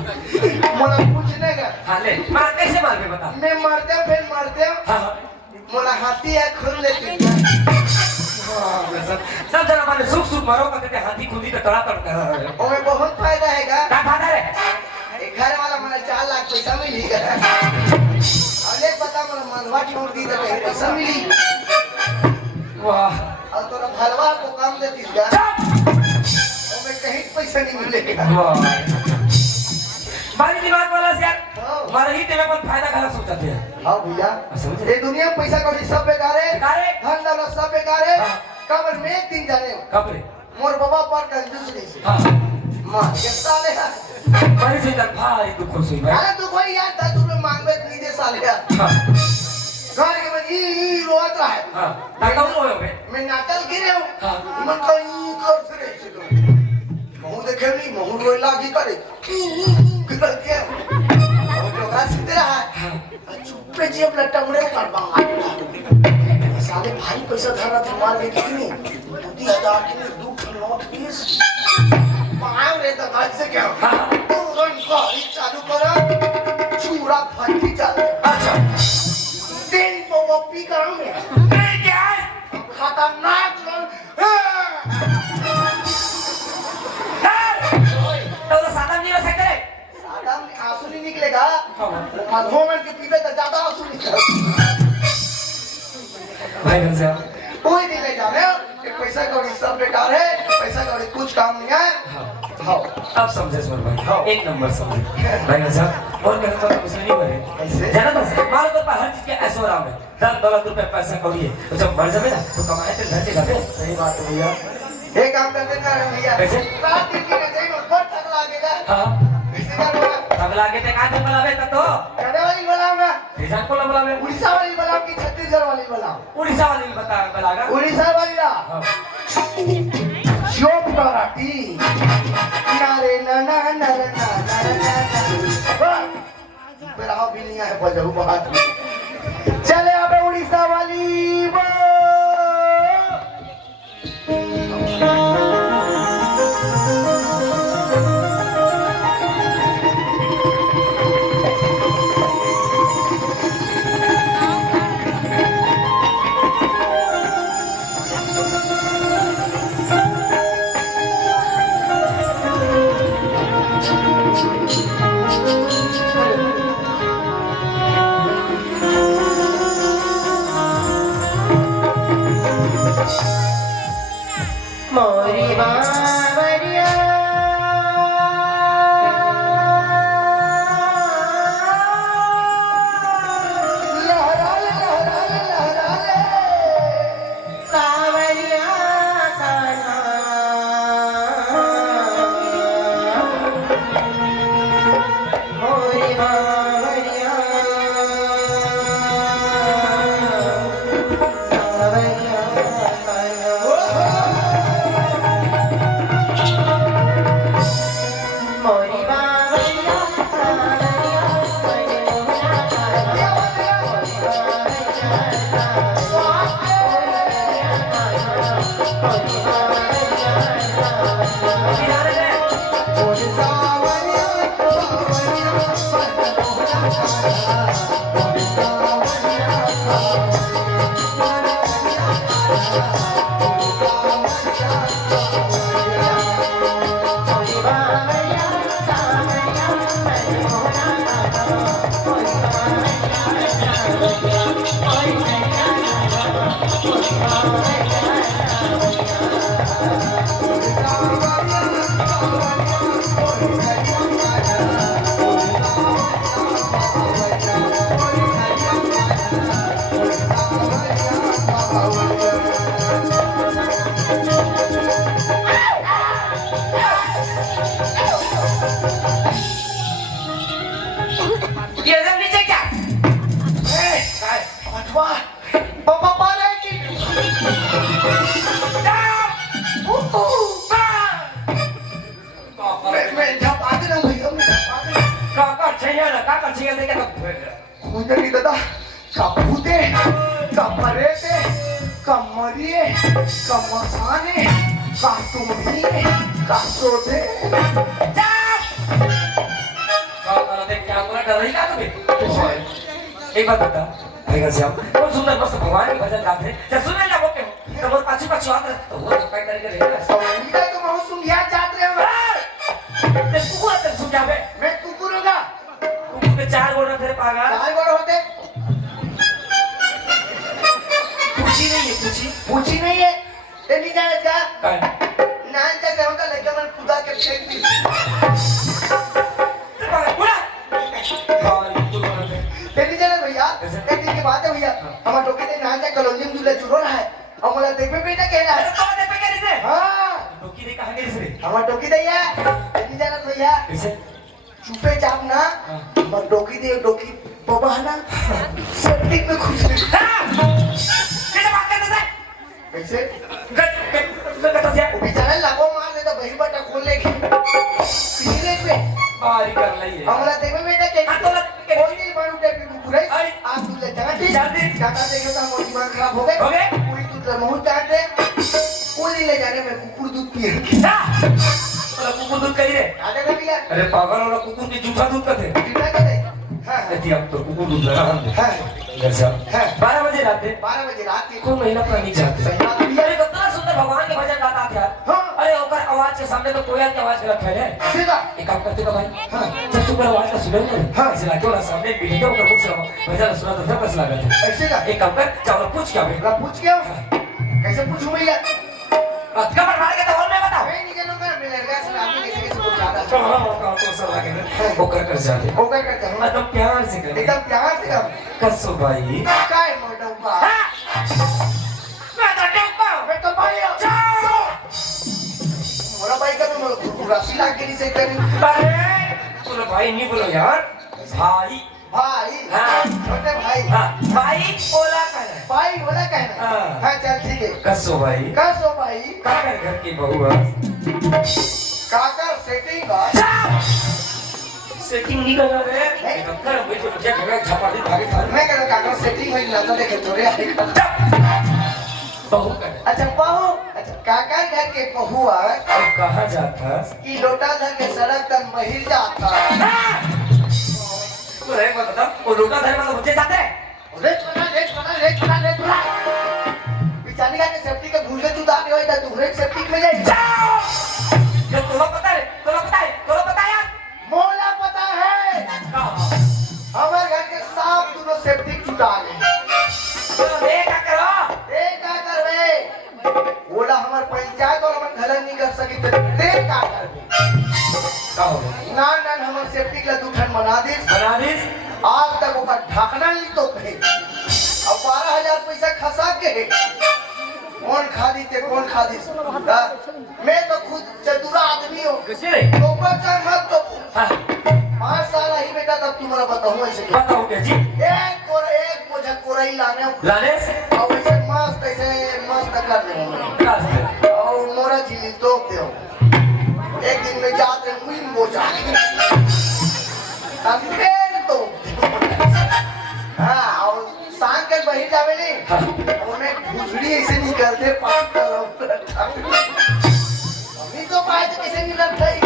मोला पूछने का हां ले मार कैसे मार में बता मैं मरते हां मोला हाथी है खून लेती सब जना माने सुख सुख मरो कहते हाथी खुदी तो तड़ा तड़ कर रहे हो ओमे बहुत फायदा हैगा का फायदा रे एक घर वाला मने 4 लाख पैसा मिलेगा अनेक पता मने मनवा छोड़ दी तो पैसा मिली वाह और तोरा भलवा को काम देती जा ओमे कहीं पैसा नहीं मिलेगा वाह बारी दिमाग वाला से यार हमारे ही तेरे पर फायदा गलत सोचते हैं हां भैया समझे ये दुनिया में पैसा कौड़ी सब बेकार है धन दौलत सब बेकार है कबर में एक दिन जाने कब रे मोर बाबा पर कर दूसरे से हां मां के साले बारी से तक भाई दुख खुश हुई भाई अरे तू कोई यार 10 रुपए मांगबे नहीं दे साले हां घर के में ई रोत रहा है हां नाटक होयो बे मैं नाटक गिरे हूं हां मन तो ई कर फिरे से मुंह देखे नहीं मुंह रोए लागी करे कर के और जो सीधे रहा चुप पे जी अपना टमड़े काट बांगा साले भारी पैसा धरा था मार के कितनी 20,000 की 2 नोट 20 मांग रे तो आज से क्या तुरंत गाड़ी चालू करो चूड़ा फटी चल अच्छा दिन को वो पी कराऊंगे नहीं क्या खतरनाक तो सादा नहीं हो सकते सादा में आंसू नहीं निकलेगा मधो में के पीबे तो ज्यादा आंसू निकलेगा भाई हमसे कोई नहीं ले जाने ये पैसा कौड़ी सब बेकार है पैसा कौड़ी कुछ काम नहीं है हाँ अब समझे सुन भाई एक नंबर समझे भाई हमसे और मेरे को कुछ नहीं करे कैसे जाना तो मारो तो हर चीज के ऐश्वर्य में धन दौलत रुपए पैसा कौड़ी है तो जब मर जावे ना तो कमाए तो घर के जाते सही बात है भैया ये काम करते ना भैया कैसे रात दिन की नहीं में बहुत थक लागेगा हां कैसे करूंगा अब लागे ते काहे बुलावे तो कहने वाली बुलाऊंगा किसान को बुलावे उड़ीसा वाली बुलाऊं कि छत्तीसगढ़ वाली बुलाऊं उड़ीसा वाली बता बुलागा उड़ीसा वाली ना शोप कराटी नारे ना ना ना ना ना मेरा हाथ भी नहीं है बजाऊ बात चले अबे उड़ीसा वाली वो मोरी बावरिया लहरा ले लहरा ले लहरा ले सावरिया कान्हा मोरी बावरिया सावरिया कान्हा मोरी बावरिया सावरिया किनारे से ये जब नीचे क्या काय अठवा पापा पाले की मैं जब आते ना भैया मैं जब आते काका चाहिए देखे तो मुझे नहीं दादा कपूते कपरेते कमरिए कमसाने काटुमरिए काटोदे काका देख क्या बोला डर रही का तुम्हें एक बात बता भाई श्याम बहुत सुंदर मस्त भगवान के भजन गाते हैं जब सुने ना वो क्यों कमर पाछू पाछू आत तो वो काय करी रे मी काय तो महू सुंघिया जात रे ते कुकुर ते सुजा बे मैं कुकुर होगा कुकुर के चार गोड़ तेरे पागा काय गोड़ होते पूछी नहीं है पूछी पूछी नहीं है ते नहीं जाने का काय नान का गांव का लड़का मन खुदा के फेंक दी ते पागा पूरा और तू बोलते ते नहीं जाने भैया एक दिन की बात है भैया हमारे टोके ते नान का कॉलोनी में दूल्हा चुरो रहा है और मला देख में बेटा कह रहा अरे है कौन दे पे करे से हां डोकी दे कहां गई से हमारे टोकी दैया ते नहीं जाने भैया कैसे चुपे चाप ना मत डोकी दे डोकी बाबा ना सेटिंग में खुश है कैसे बात करते थे कैसे कत से वो बेचारा लागो मार दे तो बही बटा खोल लेगी इसीलिए पे बारी कर लई है हमला देख में बेटा के तो कोई नहीं मारू टे कुकुरे अरे आप तू ले जगह ठीक जल्दी काका देखे तो मोटी दिमाग खराब हो गए हो गए पूरी तू तो मुंह काट दे कोई ले जाने में कुकुर दूध पिए वाला कुकुर दूध कही रे आगे कर भैया अरे पागल वाला कुकुर की जूठा दूध कथे कितना कर दे हां कहती अब तो कुकुर दूध लगा हम हां कैसा 12 बजे रात में 12 बजे रात के कौन महिला प्राणी जाते सही बात भैया अरे कितना सुंदर भगवान के भजन गाता था हां अरे ओकर आवाज के सामने तो कोयल की आवाज गलत है सीधा एक काम करते का भाई हां जब सुपर आवाज का सुने ना हाँ। ऐसे लाके वाला सामने बीड़ी का मुख से भजन सुना तो जब बस लगा था ऐसे का एक काम कर चावल पूछ क्या भाई ला पूछ के कैसे पूछूं भैया बात का मार के तो और मैं बताओ मैं नहीं जानूंगा मैं लड़का से आपने कैसे कैसे पूछ रहा तो था हाँ तो सब लगे ओकर कर जाते वो क्या करता हूं एकदम प्यार से कर एकदम प्यार से काम कसो भाई काय मोटा बा मैं तो टेपा मैं तो भाई जाओ मोरा भाई का तो राशि लाग के से करी अरे बोलो भाई नहीं बोलो यार भाई भाई हाँ। छोटे भाई हाँ भाई ओला कर है भाई बोला कहना हाँ। हाँ चल ठीक है कसो भाई कैसो भाई काकर घर की बहू है काकर सेटिंग का सेटिंग नहीं कर रहे एक कर बैठ के क्या कर छापा दी भागे थाने मैं कह रहा काकर सेटिंग में ना देखे थोड़े आएगा बहू कर अच्छा बहू अच्छा काकर घर के बहू है अब कहाँ जाता कि लोटा धर के सड़क तक महिर जाता तो एक बात बता वो लोटा धरे मतलब बच्चे जाते हैं रेच पता बिचारी का सेफ्टी का भूल के तू दाने होई था तू रेच सेफ्टी में जाए जब तुम्हें पता है यार मोला पता है हमारे घर के सांप दोनों सेफ्टी चुटा गए तो ये क्या करो एक का करवे बोला हमार पंचायत और हम घर नहीं कर सकी तो ते का करवे ना हमार सेफ्टी का दूठन बना दे आज तक वो ढाकना नहीं तो कहे अब 12,000 पैसा खसा के कौन खा दी थे कौन खा दी मैं तो खुद चतुरा आदमी हूँ कैसे रे तो चाहे मत तो हाँ 5 साल ही बेटा तब तुम्हारा बताऊँ ऐसे बताओ क्या जी एक मुझे कोरई लाने से और ऐसे मस्त कर दे रास्ते और मोरा झील तो दे एक दिन में जाते मुई बोझा अंधेर तो हाँ और सांग के बही जावे नहीं उन्हें भुजड़ी ऐसे नहीं करते पाँच हमनी तो पाए तो कैसे नहीं रखता ही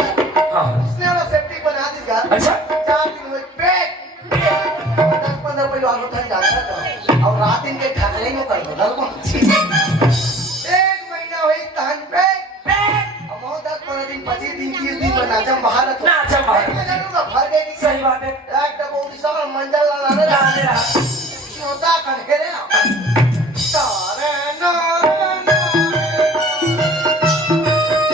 हाँ उसने वाला सेफ्टी बना देगा अच्छा 4 दिन में पेट 10-15 परिवार होता है जाता था और रात दिन के ठाकरे में कर दो दल एक महीना हुई तहन पे अब 10-15 दिन 25 दिन 30 दिन में नाचम बाहर रखो नाचम बाहर। मैं जानूंगा भर गई नहीं सही बात है एक डब्बा उड़ीसा में मंजल लाने लाने रहा क्योंता कनखेरे तारे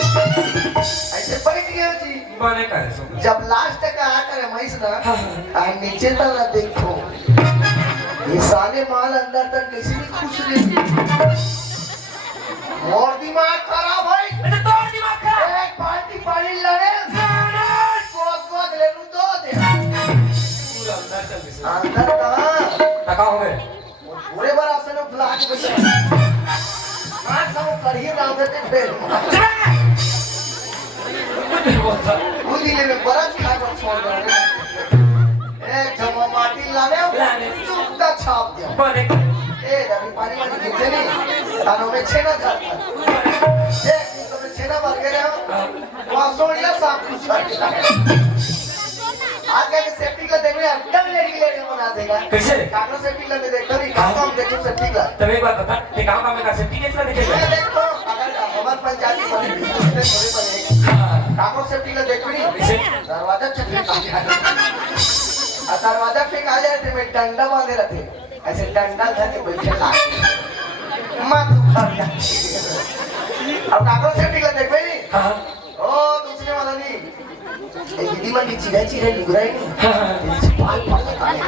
ऐसे बैठ गया जी बने करे सो जब लास्ट का आकर महिस ना हाँ। आ नीचे तक ना देखो ये साले माल अंदर तक कैसे नहीं खुश रही और दिमाग खराब है अच्छा तोड़ दिमाग का एक बाल्टी पानी लड़े गोद ले लू तो दे पूरा अंदर चल गया अंदर कहाँ टका हो गए पूरे बार आसन में फुला के बैठे आज सब कढ़ी डाल देते फिर बुद्धि में बरस खा कर छोड़ दो एक जमा माटी लाने चुपका छाप दिया बने ए रवि पानी में गिरते नहीं तानों में छेना जाता एक दिन तो मैं छेना मार गया वहाँ सोनिया साहब कुछ करके आज का सेफ्टी का देवे डबल लेडी बना देगा कैसे कागज सेफ्टी का देखो नहीं काम देखो सेफ्टी का तब एक बात बता ये काम में का सेफ्टी कैसे देखेगा थोड़े बने हाँ, काको सेफ्टी का देख नहीं कैसे? दरवाजा चटने का और दरवाजा फेंका जाए थे मैं डंडा बांधे रहते ऐसे डंडा था कि बैठे ला माँ तू खा जा अब काको सेफ्टी का देख नहीं हाँ, ओ दूसरे वाला नहीं दीदी मन की चिड़ै चिड़ै लुग रही नहीं हाँ, पाल पाल के काले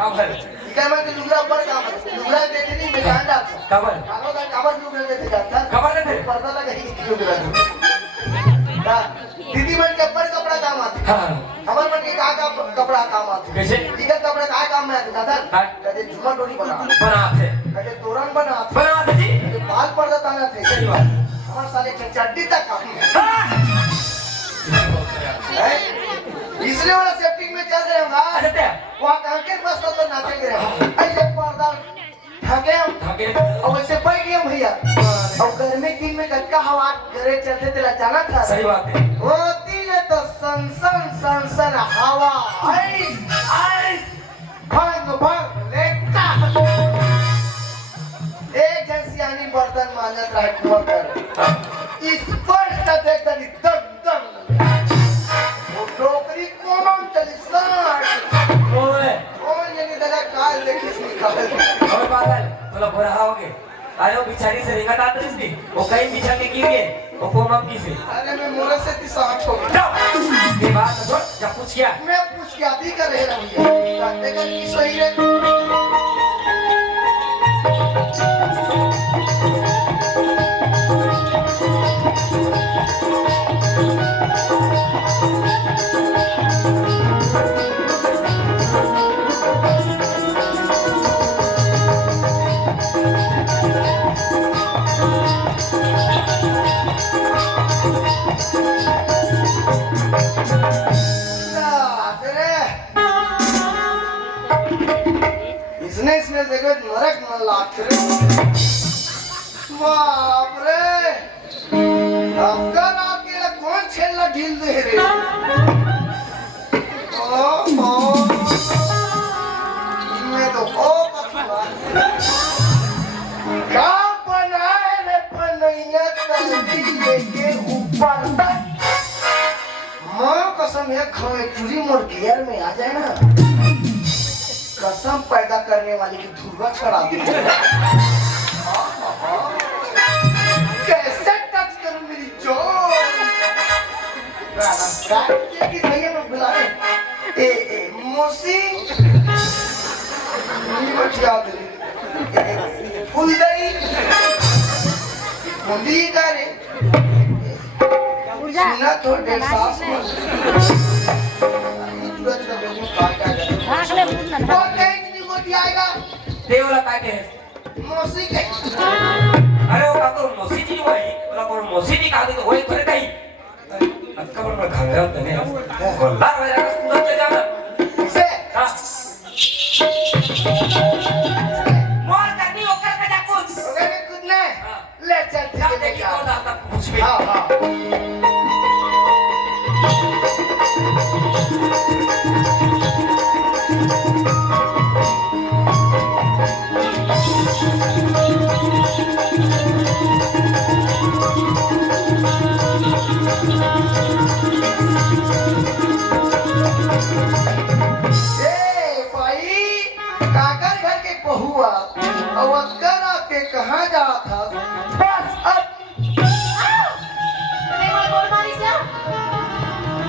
काबर, इधर मैं तो लुगरा पर काम है लुगरा देते नहीं मैं जान डालता काबर, काको का काबर लुगरा देते जाता काबर लेते? पर्दा लगा ही किलो लुगरा दा दीदी मन के ऊपर कपड़ा काम आते हाँ, हमर मन के का कपड़ा काम आते कैसे? इधर कपड़ा का काम में आते दादा हाँ। कदे झुमर डोरी बना बनाते, कदे तोरण बनाते बनाते जी? कदे बाल पर्दा ताना थे सही बात। हमार साले चड्डी तक काम है हाँ, इसलिए वाला सेफ्टी में चल रहे होगा अच्छा क्या? वहाँ कांके बस तो नाचेंगे ऐसे पर्दा ढके हम धागे, और वैसे बैठ गए हम भैया और गर्मी के दिन में कटका हवा करे चलते तेरा जाना था सही बात है। होती है तो सन हवा आइस आइस भंग लेका एक जन सियानी बर्तन मांजत रहे कुआं कर इस पर तक एकदम दम दम वो डोकरी कोमम चली साठ ओए, कौन ये दादा काल देखिस निकाल और पागल, थोड़ा बुरा हो गए। अरे वो बिचारी से रिंगत आते इसकी, वो कहीं बिछा के गिर गए, वो कोमम की से। अरे मैं मोरे से तिसाठ हो गया जाओ, ये बात छोड़, जब पूछ किया, मैं पूछ के आती कर रहे भैया देखा कि सही रे इसने देखो नरक मन लागते रे बाप रे आपका रात के लिए कौन छेला ढील दे रे ओ मैं तो ओ क्या बनाए रे बनैया तलदी लेके ऊपर तक मां कसम एक खाए चूरी मोर गियर में आ जाए ना कसम पैदा करने वाली की धुर्वा चढ़ा दी कैसे टच करूं मेरी जोर भैया मैं बुला रहे ए मोसी बचिया दे फुलदई फुंदी का रे सुना तो डेढ़ सास देवला काटे है। मौसी के अरे वो काको मौसी जी वही, बोला कौन मौसी जी काटे तो वही थोड़े कहीं। अक्का पर मैं खांगा तने गोल्ला वाला का स्कूल चले जाना। से हाँ। मोर करनी ओकर का जाकुन। ओके कुदने ले चल जा ठीक है देखी कौन आता पूछ भी। हाँ हाँ कहाँ जा था बस अब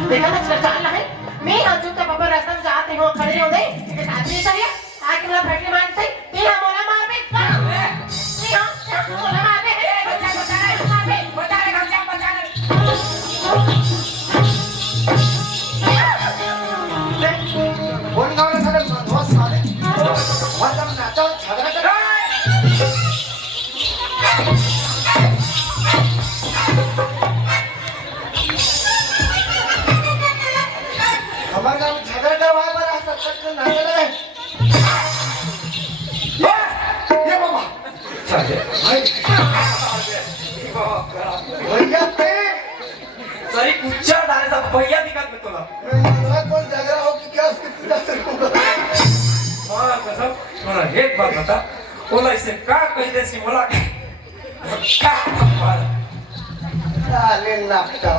देखा ना चल है मैं आज तो पापा रास्ता में जाते हो खड़े हो दे एक आदमी चाहिए आके मेरा फटके मार से ये हमारा मार पे नहीं हां हमारा मार पे बचा ले हम जा बचा ले कौन गाँव में साले बहुत साले बहुत कम नाचा झगड़ा कर हमारे गाँव में झगड़ा करवाए वाला सब नाचे लगे ये बाबा चल भैया थे सही पूछा डाले सब भैया दिखा में तोला। मैं कौन झगड़ा हो कि क्या उसकी पूजा करूँगा मां कसम, थोड़ा एक बात बता, बोला इसे का कह दे सी बोला आले नाकटा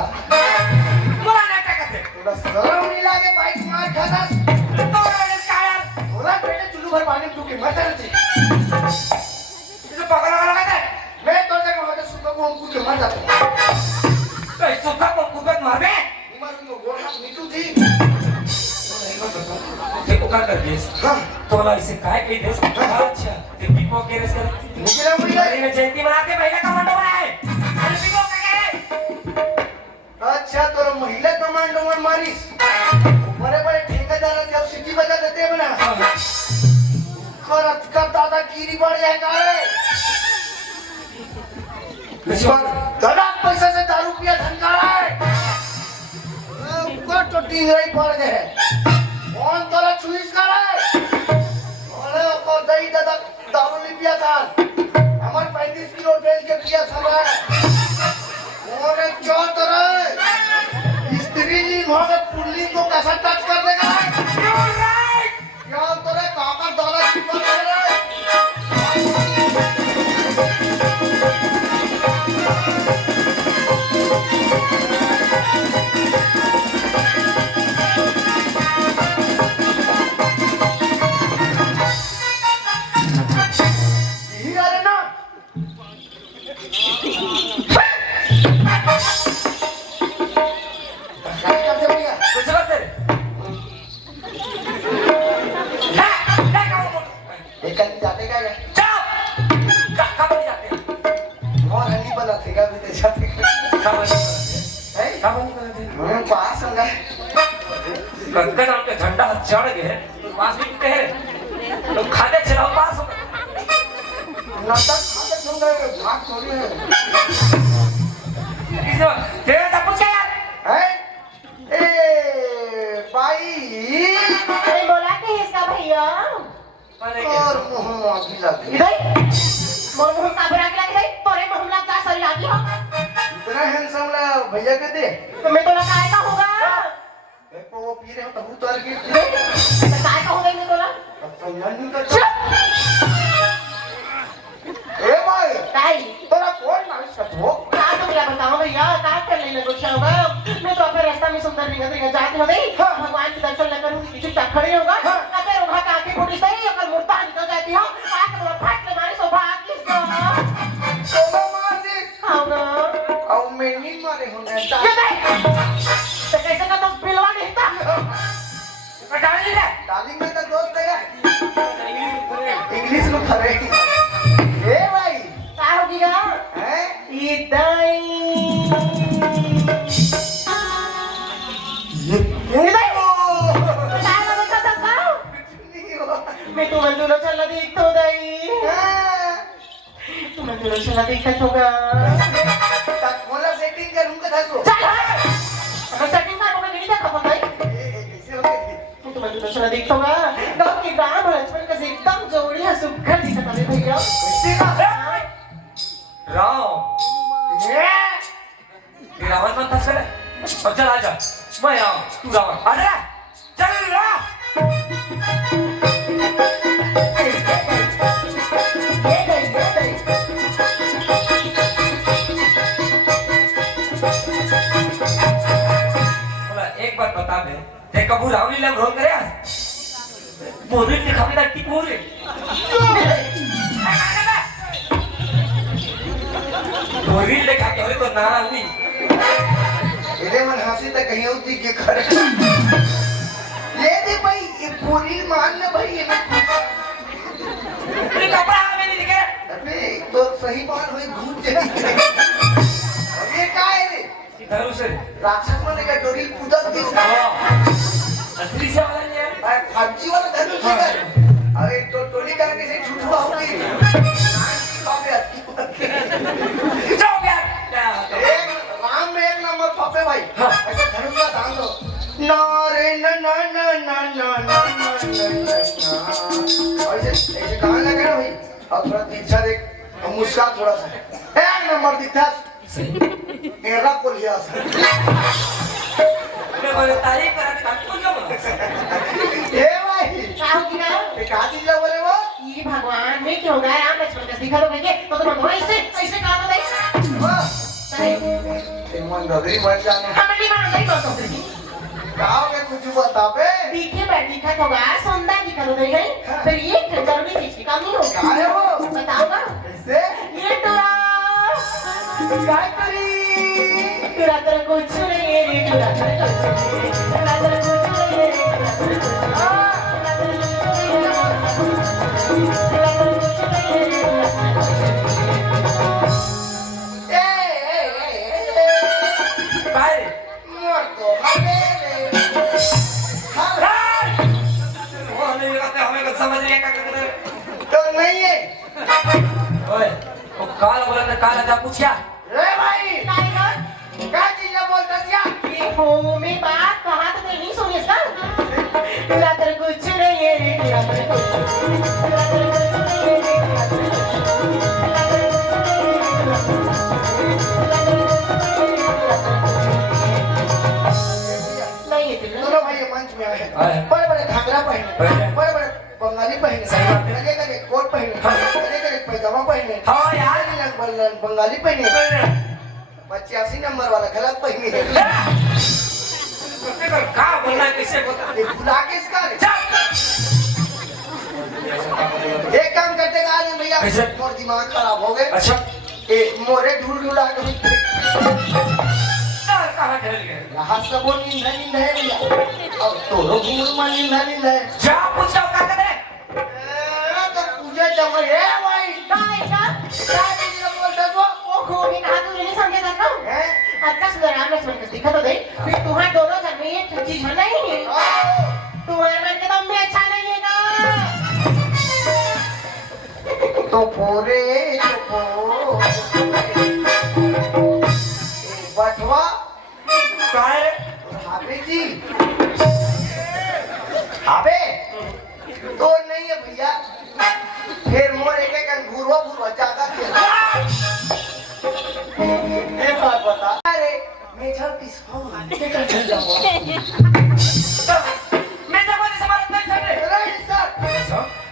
मला नाही टाकायचं. तुला सरम नाही लागे बाईक मार खातास तो रडेल काय यार? तुला पेटे चुल्लू भर पाणी चुकी मचारची तुझं पगार आला काय? मैं तो जगह होते सुका को हमको के मर जाता काय चुका पंकुबत मारबे? इमार को गोर हाथ नीटू थी ते उकार कर देस. हां तोला इसे काय काही देस? अच्छा ते पिको केरेस कर. निकला मुड़ी अरे मैं जयंती मनाते महिला कमांडो बनाए. अरे पिको का क्या है? अच्छा तो महिला कमांडो में मारिस बड़े बड़े ठेकेदार जब सिटी बजा देते हैं ना करत का दादागिरी बढ़ जाए का रे धड़ाक पैसा से दारू पिया धनका रहा है ऊपर तो टिंगराई पड़ गए कौन तोरा चुईस कर रहा है अरे को दही दादा दारू नहीं पिया था हमार 35 किलो बेल के पिया था और क्या तरह स्त्री लिंग होगा पुल्लिंग को कैसा टच कर देगा क्या तरह काका दादा छुपा कर रहा है कुछ बात है? क्या कहो? कहीं जाते क्या है जाओ. कब नहीं जाते? और हंडी बनाते क्या भी तो जाते कब नहीं बनाते? हैं कब नहीं बनाते? हम पास होगा गंगा नाम के झंडा चढ़ गए पास भी कितने हैं लोग खाते चलाओ पास हो नाटक खाते होंगे भाग थोड़ी है इसे तेरे तब पूछ यार हैं ए भाई अरे बोला कि इसका भैया मैंने और कैसे मुंह आगे लगे इधर मोर मोह का बुरा के लगे तोरे मोहल्ला का सरी आगी हो इतना हैंडसम ला भैया के दे तो मैं तोला काय का होगा देखो वो पी रहे हो तब उतार के तो काय का होगा मैं तोला अब समझ नहीं कर चुप ए भाई काय तोरा कौन मारिस का तो का तो क्या बताऊं भैया का कर लेने को चाहूंगा मैं तो अपने रास्ता में सुंदर निकल जाती हो गई भगवान के दर्शन न करूंगी किसी तक खड़े होगा अबे रोहा का आंखें फूटी सही अगर मूर्ता निकल जाती हो आके बोला फाट ले मारी सो भाग किसको तो मार दे होगा और मैं नहीं मारे होंगे ये देख तो कैसे का तो पिलवा नहीं था डाल ले डालिंग में तो दोस्त है इंग्लिश में खरे ए भाई का होगी गा हैं इदाई मैं तू मंजूर चला देख तो दई तू मंजूर चला देख तो होगा मोला सेटिंग करूंगा था सो चल हम सेटिंग कर होगा नहीं देखा भाई कैसे हो गई तू मंजूर चला देख तो होगा गांव के राम लक्ष्मण का एकदम जोड़ी है सुघर दिखता है भैया कैसे का राम ये ये रावण मत फंस करे अब चल आजा मैं राम तू रावण आ जा चल रा बोला एक बात बता दे ते कबू रावलीला रोल करे आज बोलून ते खाली ना टिप हो रे बोरील ले खाके होरे तो ना हुई इधर मन हंसी तक कहीं होती के खड़े ले दे भाई ये पूरी मान ले भाई ये ये कपड़ा हमें नहीं दिखे अबे तो सही बात हुई घूम चली अब ये क्या है रे धरू से राक्षस ने का डोरी कूदत दिस असली से वाला नहीं है फौजी वाला धनुष से कर अरे तो टोली करके से छुटवा होगी जाओ यार एक राम में एक नंबर पप्पे भाई ऐसे धनुष का दान दो नारे न न न न न न ऐसे ऐसे कहाँ लगा ना भाई और थोड़ा तिरछा देख और मुस्का थोड़ा सा एक नंबर दिखता मेरा को लिया मैं बोले तारीफ करा के आपको क्यों बोला ए भाई का होगी ना ये कहाँ दिला बोले वो ये कि भगवान में क्यों गया राम लक्ष्मण का दिखा दोगे तो तुम ऐसे ऐसे काम बताइए मन दरी मर जाने हमारी मां नहीं कर सकती गाँव के कुछ बता बे दिखे बैठी का तो गा सुंदर दिखा दो गई फिर ये जरूरी चीज की कमी होगी क्या है वो बताओगा कैसे ये तो क्या करी तेरा तेरा कुछ नहीं है रे तेरा तेरा कुछ नहीं है रे काल बोला था काल आजा पूछा रे भाई क्या चीज बोलता क्या हो मैं बात कहा तो नहीं सुनी इसका तेरा तेरा कुछ नहीं है रे तेरा तेरा कुछ नहीं है रे दोनों भाई मंच में आए बड़े बड़े घाघरा पहने बड़े बड़े बंगाली पहने लगे करे कोट पहने लगे करे पैजामा पहने हाँ यार बंगाली पहने 85 नंबर वाला गलत पहने क्या बोलना है कैसे बता राकेश का एक काम करते आज भैया मोर दिमाग खराब हो गए अच्छा मोरे ढूल ढूला के कहाँ ढल गए यहाँ सब वो नींद है भैया अब तोरो घूर में नींद है जा पूछो क्या करे तो पूजा जमा है भाई क्या चीज बोलता तो ओ खो भी कहा तू नहीं समझे था हैं अच्छा सुधर राम लक्ष्मण का दिखा तो दे फिर तुम्हारे दोनों जन में ये चीज है नहीं है तुम्हारे मन के दम में अच्छा नहीं है ना तो पूरे बटवा काहे हाबे जी हाबे तो नहीं है भैया फिर मोर एक एक अंगूरवा पूरा जागा के एक बात बता अरे मैं जब इस के चल जाऊंगा मैं तो कोई सवाल नहीं कर रहे अरे सर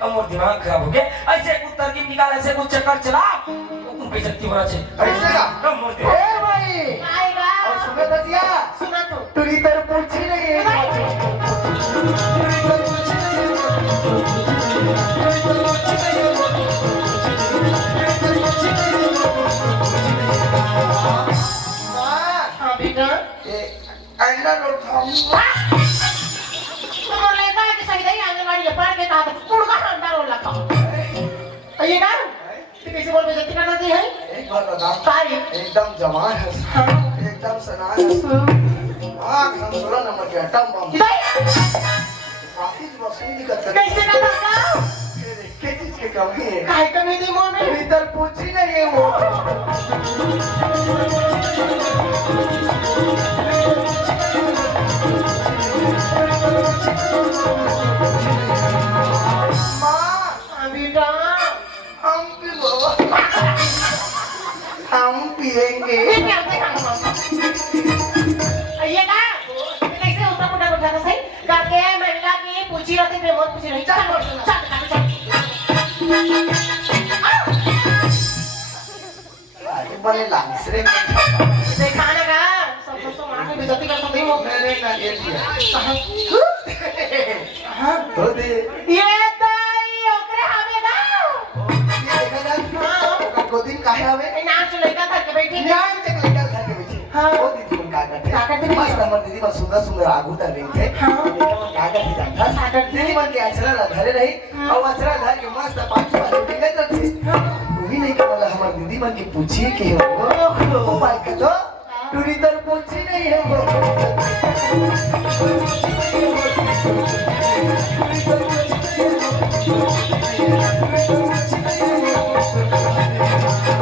अब मोर दिमाग खराब हो गया ऐसे कुछ तरकीब निकाल ऐसे कुछ चक्कर चला तो तुम बेइज्जती होना चाहिए ऐसे का अब मोर दिमाग ए भाई आएगा और सुबह बसिया सुना तो तुरी तर पूछी नहीं हाँ बेटा अंडा रोट खाऊंगा तुम लेगा कि सही नहीं आंगनवाड़ी में पढ़ के कहा था कुड़का अंडा रोल लगा ये ना तो कैसे बोल बेइज्जती करना दी है एक बार बता सारी एकदम जवान है हाँ एकदम सनान है आँख हम 16 नंबर के अटम बम काफी वसूली दिक्कत है कैसे का था के चीज के कमी है काहे कमी दी मोर में इधर पूछी नहीं है वो माँ बेटा हम भी बाबा हम पिएंगे ये क्या होता है ये का कैसे उठा पुटा उठा सही करके महिला की पूछी रहती है बहुत पूछी रही चल चल अरे बड़े लालिस रे देखा ना का सब तो मां को बेइज्जती करता नहीं वो मेरे ना ये दिया हां तो दे ये दाई ओकरे हमें ना ये देखा जा हां को दिन काहे आवे नाम से लड़का था के बैठी न्याय तक लेकर घर के बैठे हाँ। वो दीदी को क्या करते क्या करते बस नंबर दीदी बस सुंदर सुंदर आगू तक रही थे हाँ। क्या करते जानता क्या करते? दीदी मन के अचरा ला घरे रही हाँ। और अचरा धर के मस्त पांच बार उठे तो थे वही नहीं कहला हमार दीदी मन के पूछिए के हो वो पाई के तो टूरी तर पूछी नहीं है वो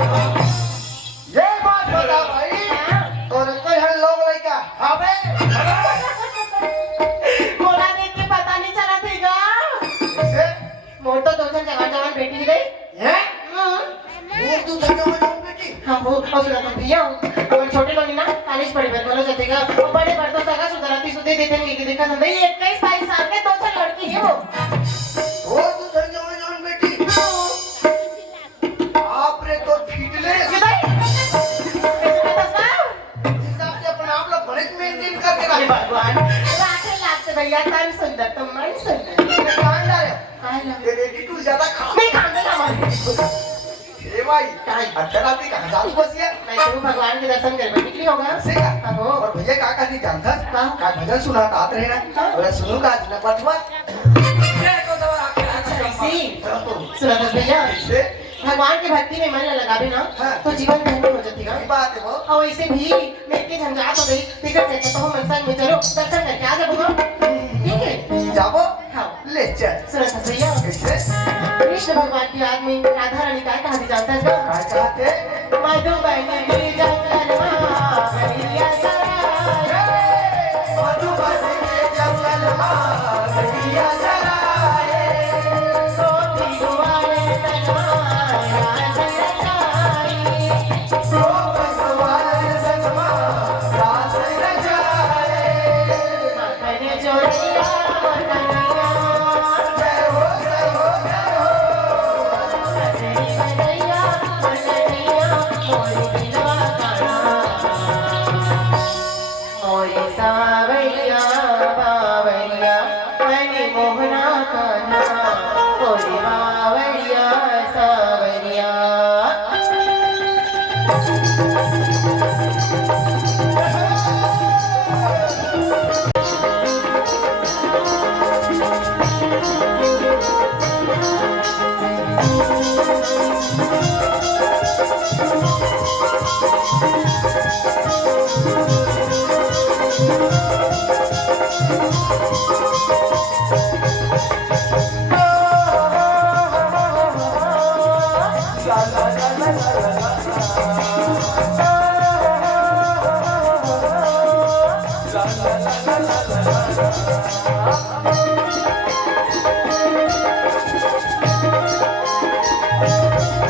ये बात बता भाई और कोई हर लोग लड़का हावे बोला देख के पता नहीं चला थीगा ऐसे मोर तो दो जगह जवान बेटी गई है वो तू धन्य हो जाऊं बेटी हाँ वो और सुना तो भैया हमारे छोटे लोग ना कॉलेज पढ़े बैठ बोलो जातेगा और बड़े बड़ तो सगा सुधराती सुधे देते हैं कि देखा तो नहीं 21-22 साल के दो चार लड़की है वो तू धन्य हो जाऊं बेटी खायला ते तू ज्यादा खा मी खांदे ना मारे ए भाई काय? अच्छा रात्री कहाँ जाती बस ये नहीं तो भगवान के दर्शन करने निकली होगा से का हो और भैया का नहीं जानता का? का भजन सुनाता आते रहे ना बोला सुनो का आज ना पटवा ये को तो आपके ऐसी तो सुना दस भैया से भगवान की भक्ति में मन न लगावे ना हाँ। तो जीवन धन्य हो जाती है की बात है वो और वैसे भी मैं इतनी झंझाट हो गई टिकट से तो हम संग में चलो दर्शन करके आ जाओ ठीक है जाबो हाँ ले चल सुना दस भैया कैसे कृष्ण भगवान की आदमी राधा रानी काय कहा जानता है क्या काय कहते मधुबन की जंगल मां मैया सराय मधुबन के जंगल मां मैया सराय सोती गुवारे तनवाया सराय सो भगवान संगमा रास रचाए माखन जोड़िया कन्हैया जय हो जय हो जय हो कन्हैया कन्हैया मोरी दिलवा मोरी सावैया बावैया मैंने मोहना कान्हा मोरी बावैया सावैया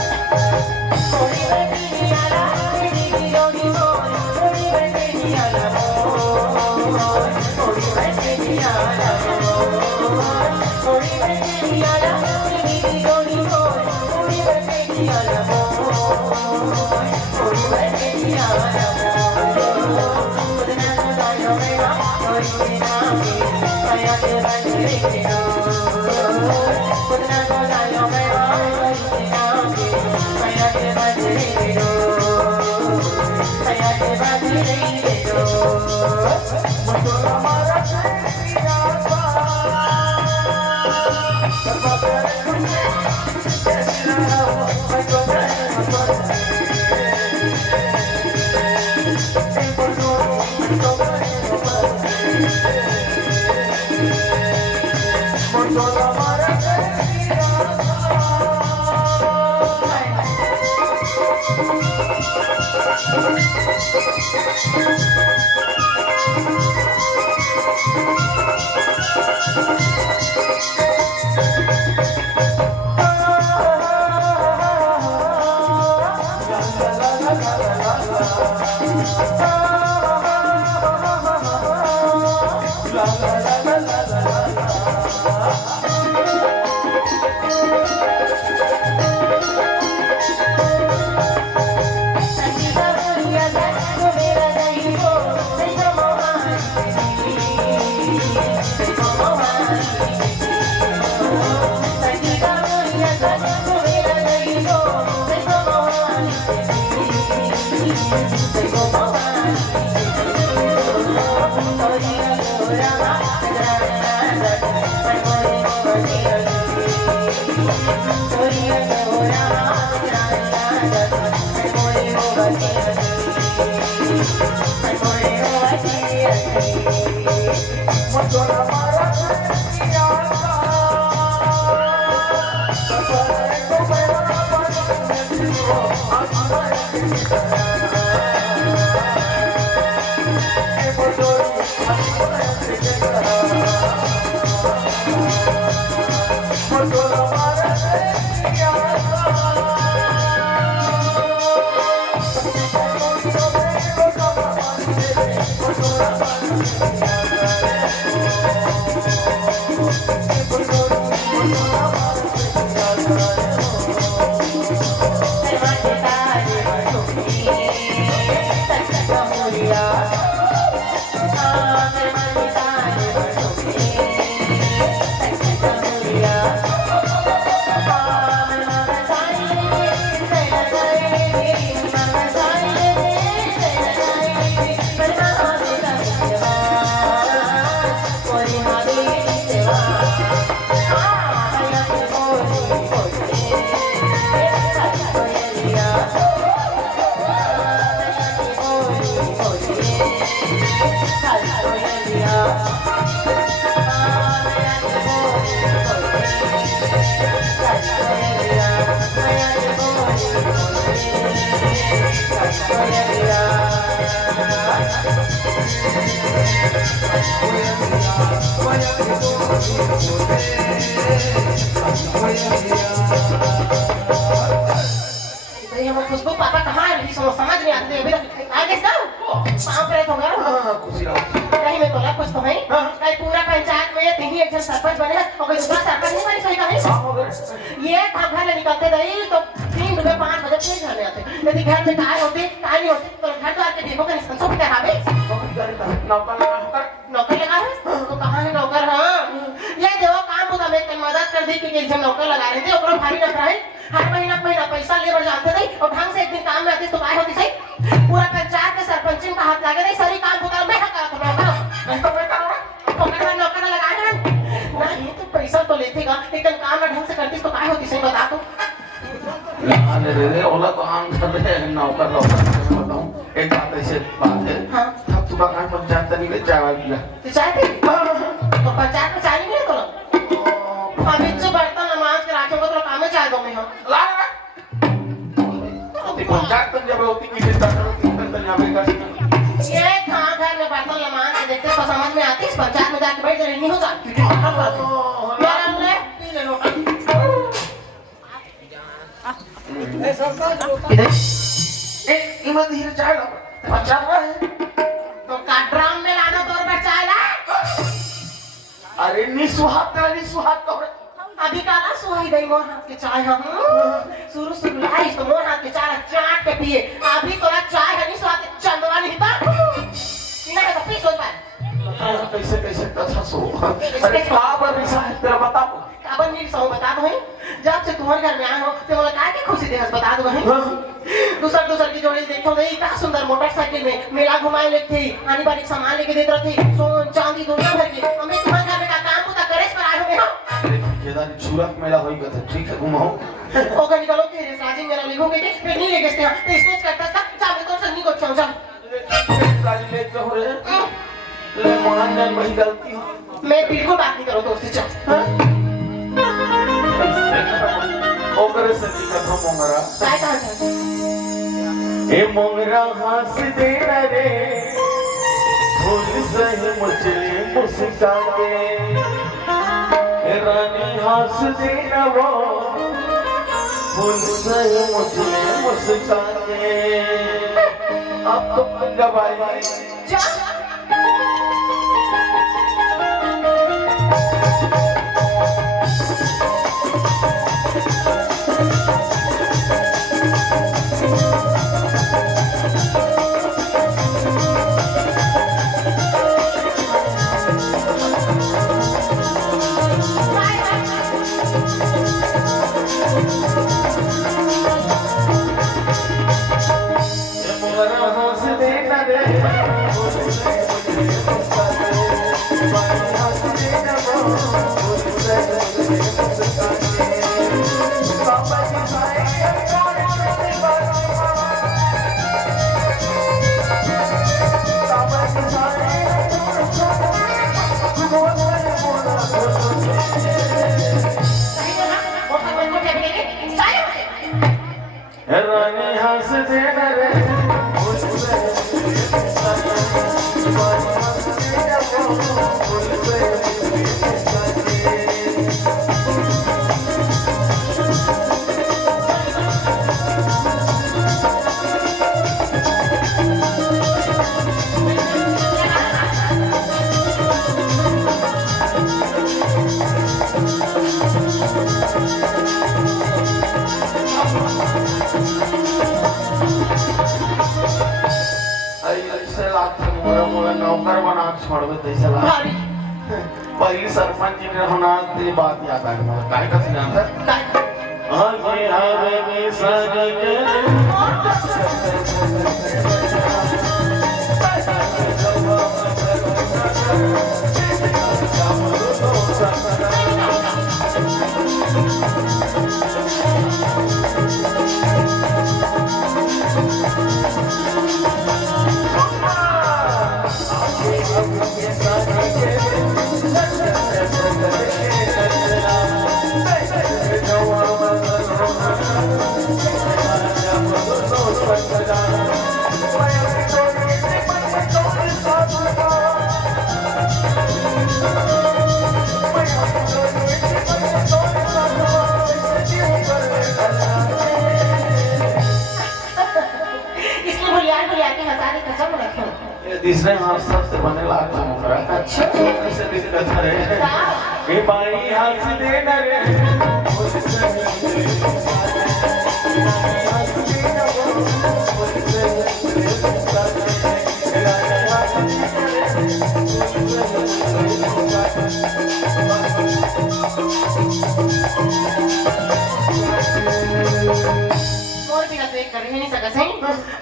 मोरी बंदिया ला मेरी जोड़ी मोर मोरी बंदिया ला मोरी बंदिया ला मोरी बंदिया ला मेरी जोड़ी मोर मोरी बंदिया ला मोरी बंदिया ला उदना तो जायो मेरा मोरी बिना के आया के बंदे उदना तो जायो मेरा मोरी बिना के आया के बंदे आया के बंदे मुझको हमारा प्रिया Yeah. ये हम खुशबू पापा कहाँ है रही समझ नहीं आती अभी तक आगे जाओ पाँव प्रेत हो गया नहीं मैं तोला कुछ तो है कल पूरा पंचायत में तीन ही एक जन सरपंच बने और कोई दूसरा सरपंच नहीं बनी सही कहीं ये काम घर में निकलते रही तो 3 बजे 5 बजे फिर घर में आते यदि घर में कार होती कार नहीं होती तो घर द्वार के देखो कहीं संसो फिर हावे नौकर लगा है तो कहाँ है नौकर हाँ ये देखो काम बुदा में कल मदद कर दी कि एक जन नौकर लगा रहे थे ओकरो भारी न कराए हर महीना पैसा लेबर जाते नहीं और ढंग से एक दिन काम में आती तो काय होती सही पूरा पंचायत के सरपंच का हाथ लगे नहीं सारी काम बुदा मैं हक करता हूं मैं तो मैं करूंगा पकड़ में नौकर लगा है नहीं तो पैसा तो लेतेगा लेकिन काम में ढंग से करती तो काय होती सही बता दो अरे रे ओला तो आम कर रहे हैं नौकर बताऊं एक बात ऐसे बात है हां तब तू बाहर पंचायत नहीं ले चाय पिला तो चाय पी तो पंचायत में चाय नहीं मिले तो अभी जो बर्तन नमाज के राखेंगे तो काम में चाय दो मैं हम ला तो पंचायत में जब होती कि कितना करती तो यहाँ पे कर ये कहाँ घर में बर्तन नमाज के देखते तो समझ में आती इस पंचायत में जाके बैठ जाए नहीं हो जाती मेरा ले पी ले लो ए इमन धीरे चाय लो पंचायत में है तो का ड्रम में लाना तो और चाय ला अरे निस्वार्थ तेरा निस्वार्थ तो अभी काला सुहाई दई मोर हाथ के चाय हम शुरू शुरू लाई तो मोर हाथ के चाय चाट के पिए अभी तोरा चाय है नहीं स्वाद चंदवा नहीं था ना तो पी सोच पाए कैसे कैसे अच्छा सो अरे कहाँ पर रिसा है तेरा बता अब मेरी सौ बता दो जब से तुम्हारे घर में आए हो तो बोला काय की खुशी दे बता दो दूसर की जोड़ी देखो नहीं क्या सुंदर मोटरसाइकिल में मेला घुमाए लेते थे आनी बारी सामान लेके देते रहते सोन चांदी दुनिया भर के हमें तुम्हारे घर में का काम होता करेस पर आए हो केदार सूरत मेला होई गए ठीक है घुमाओ ओकर निकालो के राजी मेरा लिखोगे कि फिर नहीं लेके स्टेज तो स्टेज करता था चाहे तो संगी को चाहो ले तो हो रहे ले मान जान वही गलती हो मैं बिल्कुल बात नहीं करो दोस्त से चल ओकरे से कथो मोंगरा काय कहां था ए मोंगरा हंस दे रे फूल सही मुचली मुस्का के ए रानी हंस दे ना वो फूल सही मुचली मुस्का के अब तो गवाई जा रानी हंस दे रे नौकर बना छोड़ दे पहली सरपंच जी ने होना तेरी बात याद आ गई काय का सिद्धांत आगे आवे में सगे तीसरे हाथ सबसे बने लाग चमक रहा है। अच्छा कैसे दिक्कत है ये पानी हाथ से दे ना रे और बिना तो एक कर ही नहीं सका सही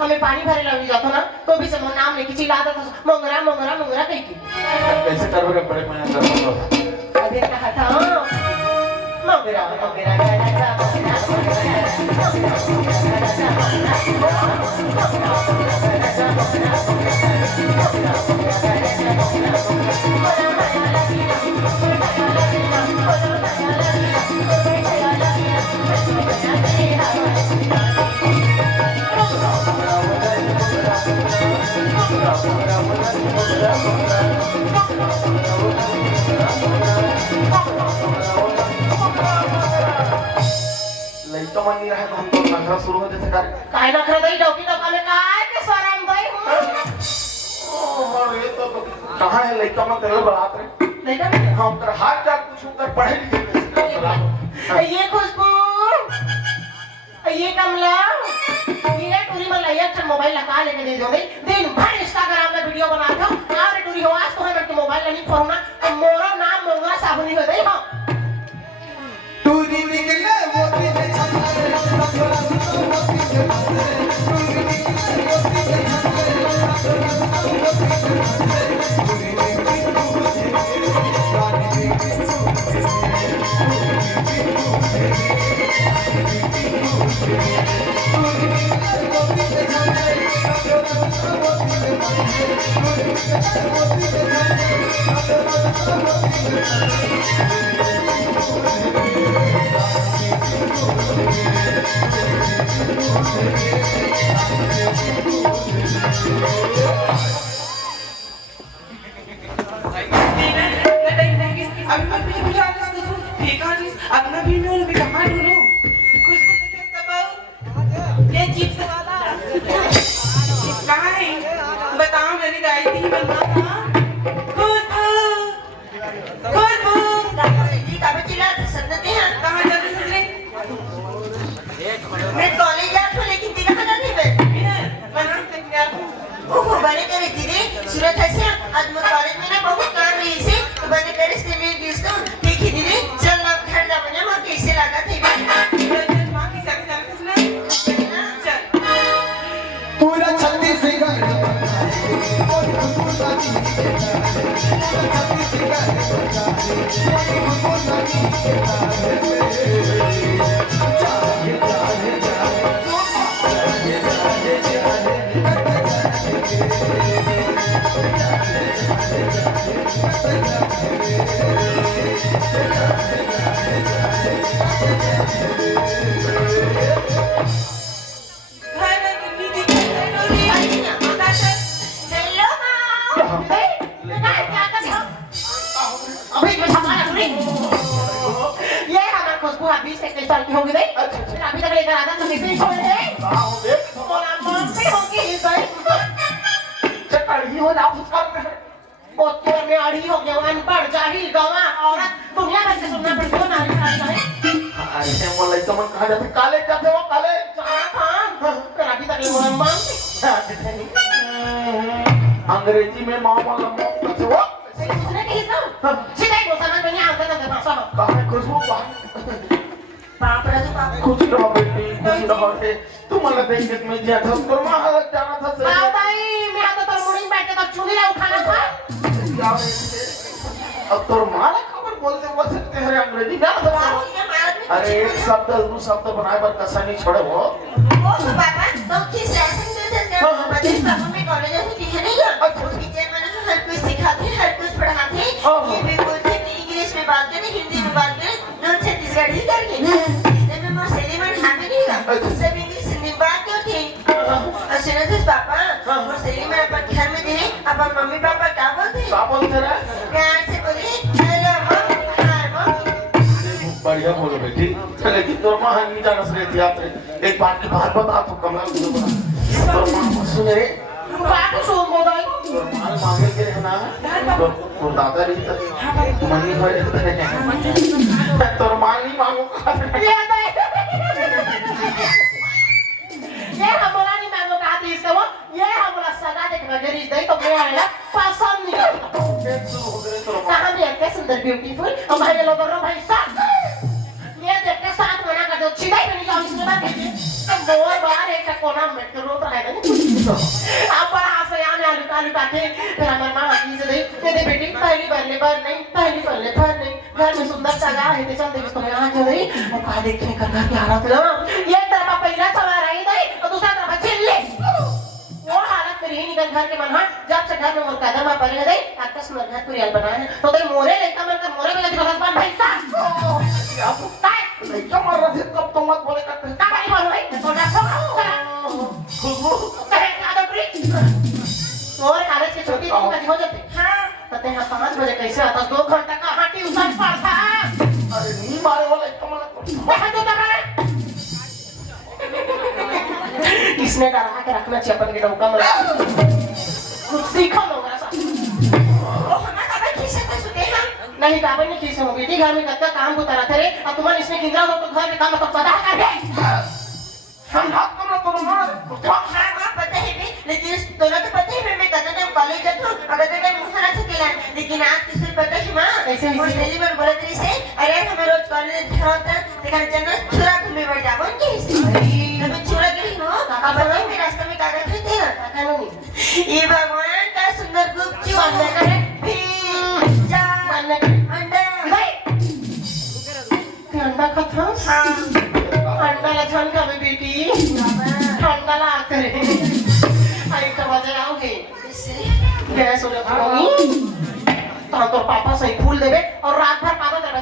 हमें पानी भरे लगी जातो ना तो भी समो नाम लेके चिल्लाता था मोंगरा मोंगरा मोंगरा कह के कैसे करबे बड़े मैं कर अबे कहा था मोंगरा मोंगरा राजा लइका मन नहीं रहे तो हम तो नखरा शुरू हो जैसे कर काय ना खरं दई डोकी डोका में काय के सराम भाई और ये तो कहां है लइका मन तेरे बात रे नहीं ना हम कर हाथ जा पूछूं कर पढ़े लिखे ये खुशबू ये कमला ये टूरी में लाया अच्छा मोबाइल लगा लेके दे दो दिन भर इंस्टाग्राम में वीडियो बनाता हूं और टूरी हो आज तो है मैं मोबाइल नहीं खोलना तो मोरा नाम मोंगरा साबुनी हो गई हां टूरी निकले मोती में छाले थोड़ा सा मोती में छाले टूरी निकले मोती में छाले टूरी अपना भी मैं भी कहाँ ढूंढूं खुशबू से कैसे कबाऊ ये चिप्स वाला कहाँ है बताओ मैंने गाय थी बनना था खुशबू खुशबू जी कब चिल्ला सुनते हैं कहाँ जाते ससुरे मैं कॉलेज जा तो लेकिन तेरा कहाँ नहीं मैं बना सकते ओह बने करे दीदी सूरत है से आज मैं कॉलेज में ना बहुत काम रही से तो बने करे से मेरे दोस्तों देखी दीदी चल ना घर जा बने मैं कैसे लगा थे माँ की साथ जाते ससुरे चल पूरा छत्तीसगढ़ घर की दीदी डोरी माता चल हेलो माँ काय क्या कर हो अभी मैं हमारा टूरी ये हमारा खुशबू अभी से चल की होगी नहीं अभी तक लेकर आता तो किसी छोड़ दे मोला मॉम पे होगी इस भाई चकड़ी हो जाओ उसका बोतल में अड़ी हो गया अनपढ़ जाहिल गवा औरत दुनिया भर से सुनना पड़ता है नारी नारी अरे वो लइका मन कहां जाते काले जाते वो काले पर अभी तक मोला मॉम अंग्रेजी में मामा लम्बा कैसे वो उसने कही ना सीधे बोलना नहीं नहीं आता ना भाषा कहां खुशबू कहां पाप रहा तो पाप खुश रहो बेटी खुश रहो रे तू मला देख के मैं जिया था तो मां हालत जाना था से आओ भाई मैं आता तो मुड़ी बैठ के तो चुनी ला उठाना था अब तो माला खबर बोलते हो सकते हैं अंग्रेजी ना तो अरे एक शब्द दो शब्द बनाए पर कसा नहीं छोड़े वो तो पापा तो किस लेसन में थे बच्चे पापा में कॉलेज में टीचर नहीं है टीचर मैंने हर कुछ सिखाते हर कुछ पढ़ाते ये भी बोलते कि इंग्लिश में बात करें हिंदी में बात करें नॉन छत्तीसगढ़ी करके इसलिए मैं मौसेली में ठामे नहीं था सब इंग्लिश हिंदी में बात क्यों थी और सुनो तो पापा मौसेली में अपन घर में थे अपन मम्मी पापा क्या बोलते रहे प्यार से बोले हेलो मम्मी बढ़िया बोलो बेटी लेकिन तोर मां नहीं जाना से यात्रा एक बात की बात बता तू कमला तुझे बता तोर मां सुन रे बाकी सुन बोल माल मांगे के रहना तो दादा रही तो मनी भरे तो माल नहीं मांगो ये हमारा नहीं मांगो कहा थी इससे वो ये हमारा सगा देखना गरीब नहीं तो मैं आया पसंद नहीं कहाँ भी इतने सुंदर ब्यूटीफुल और भाई लोग रो भाई साथ ये देख के साथ मना कर दो चिड़ाई बनी जाओ इसके बाद कहते बोल बाहर एक कोना में तो रोता है ना आप बड़ा हंसे यहाँ में आलू कालू काटे फिर हमारे माँ आती से नहीं कहते बेटी पहली बरले पर नहीं पहली बरले पर नहीं घर में सुंदर जगह है तो चलते इसको यहाँ क्यों नहीं और कहा देखने कर घर की हालत ना ये तरफ पहला चला रही नहीं और दूसरा तरफ चिल्ले वो हालत में रही निकल घर के मन हाँ जब से घर में मोर कदम आ पड़े नहीं आपका सुंदर घर कुरियल बनाए तो दे मोरे लेता मेरे को मोरे में लगी भगवान भाई साहब आप काय क्या मार रहा है कब तो मत बोले करते का बारी बोल भाई तो ना खुशबू कहे आदर प्री और कॉलेज के छोटी दिन में हो जाते हां तते हां 5 बजे कैसे आता 2 घंटा का हाटी उसार पड़ता अरे नहीं मारे वाला कमला वहां तो दबा इसने डरा के रखना चाहिए अपन के डौका में कुछ सीखो लोग ऐसा ओ हमारा का किसे तो सुते हैं नहीं काबे नहीं खीसे हो बेटी घर में कत्ता काम को तरह करे और तुम्हारे इसने किंद्रा हो तो घर में काम तो पता कर दे हम हाथ कमला तो मार हाँ हाँ पता है भी लेकिन दोनों को पता है मैं कहता था कॉलेज जाता हूँ अगर तो मैं मुँह ना चुकेला लेकिन आज किसी पता है माँ कैसे और मेरी बार बोला तेरी से अरे हमें रोज कॉलेज जाता लेकिन जन्नत छुरा घूमे बढ़ जाओ उनके हिस्से मैं छुरा गई ना अब बताओ मैं रास्ते में कागज खरीदे ना कानूनी ये भगवान का सुंदर गुपचुप बनने करे पिज्जा बनने करे अंडा भाई अंडा का था अंडा ला छान का मैं बेटी अंडा ला करे आई तो बजे आओगे गैस हो जाता होगी तो तो पापा सही फूल देवे और रात भर पापा देवे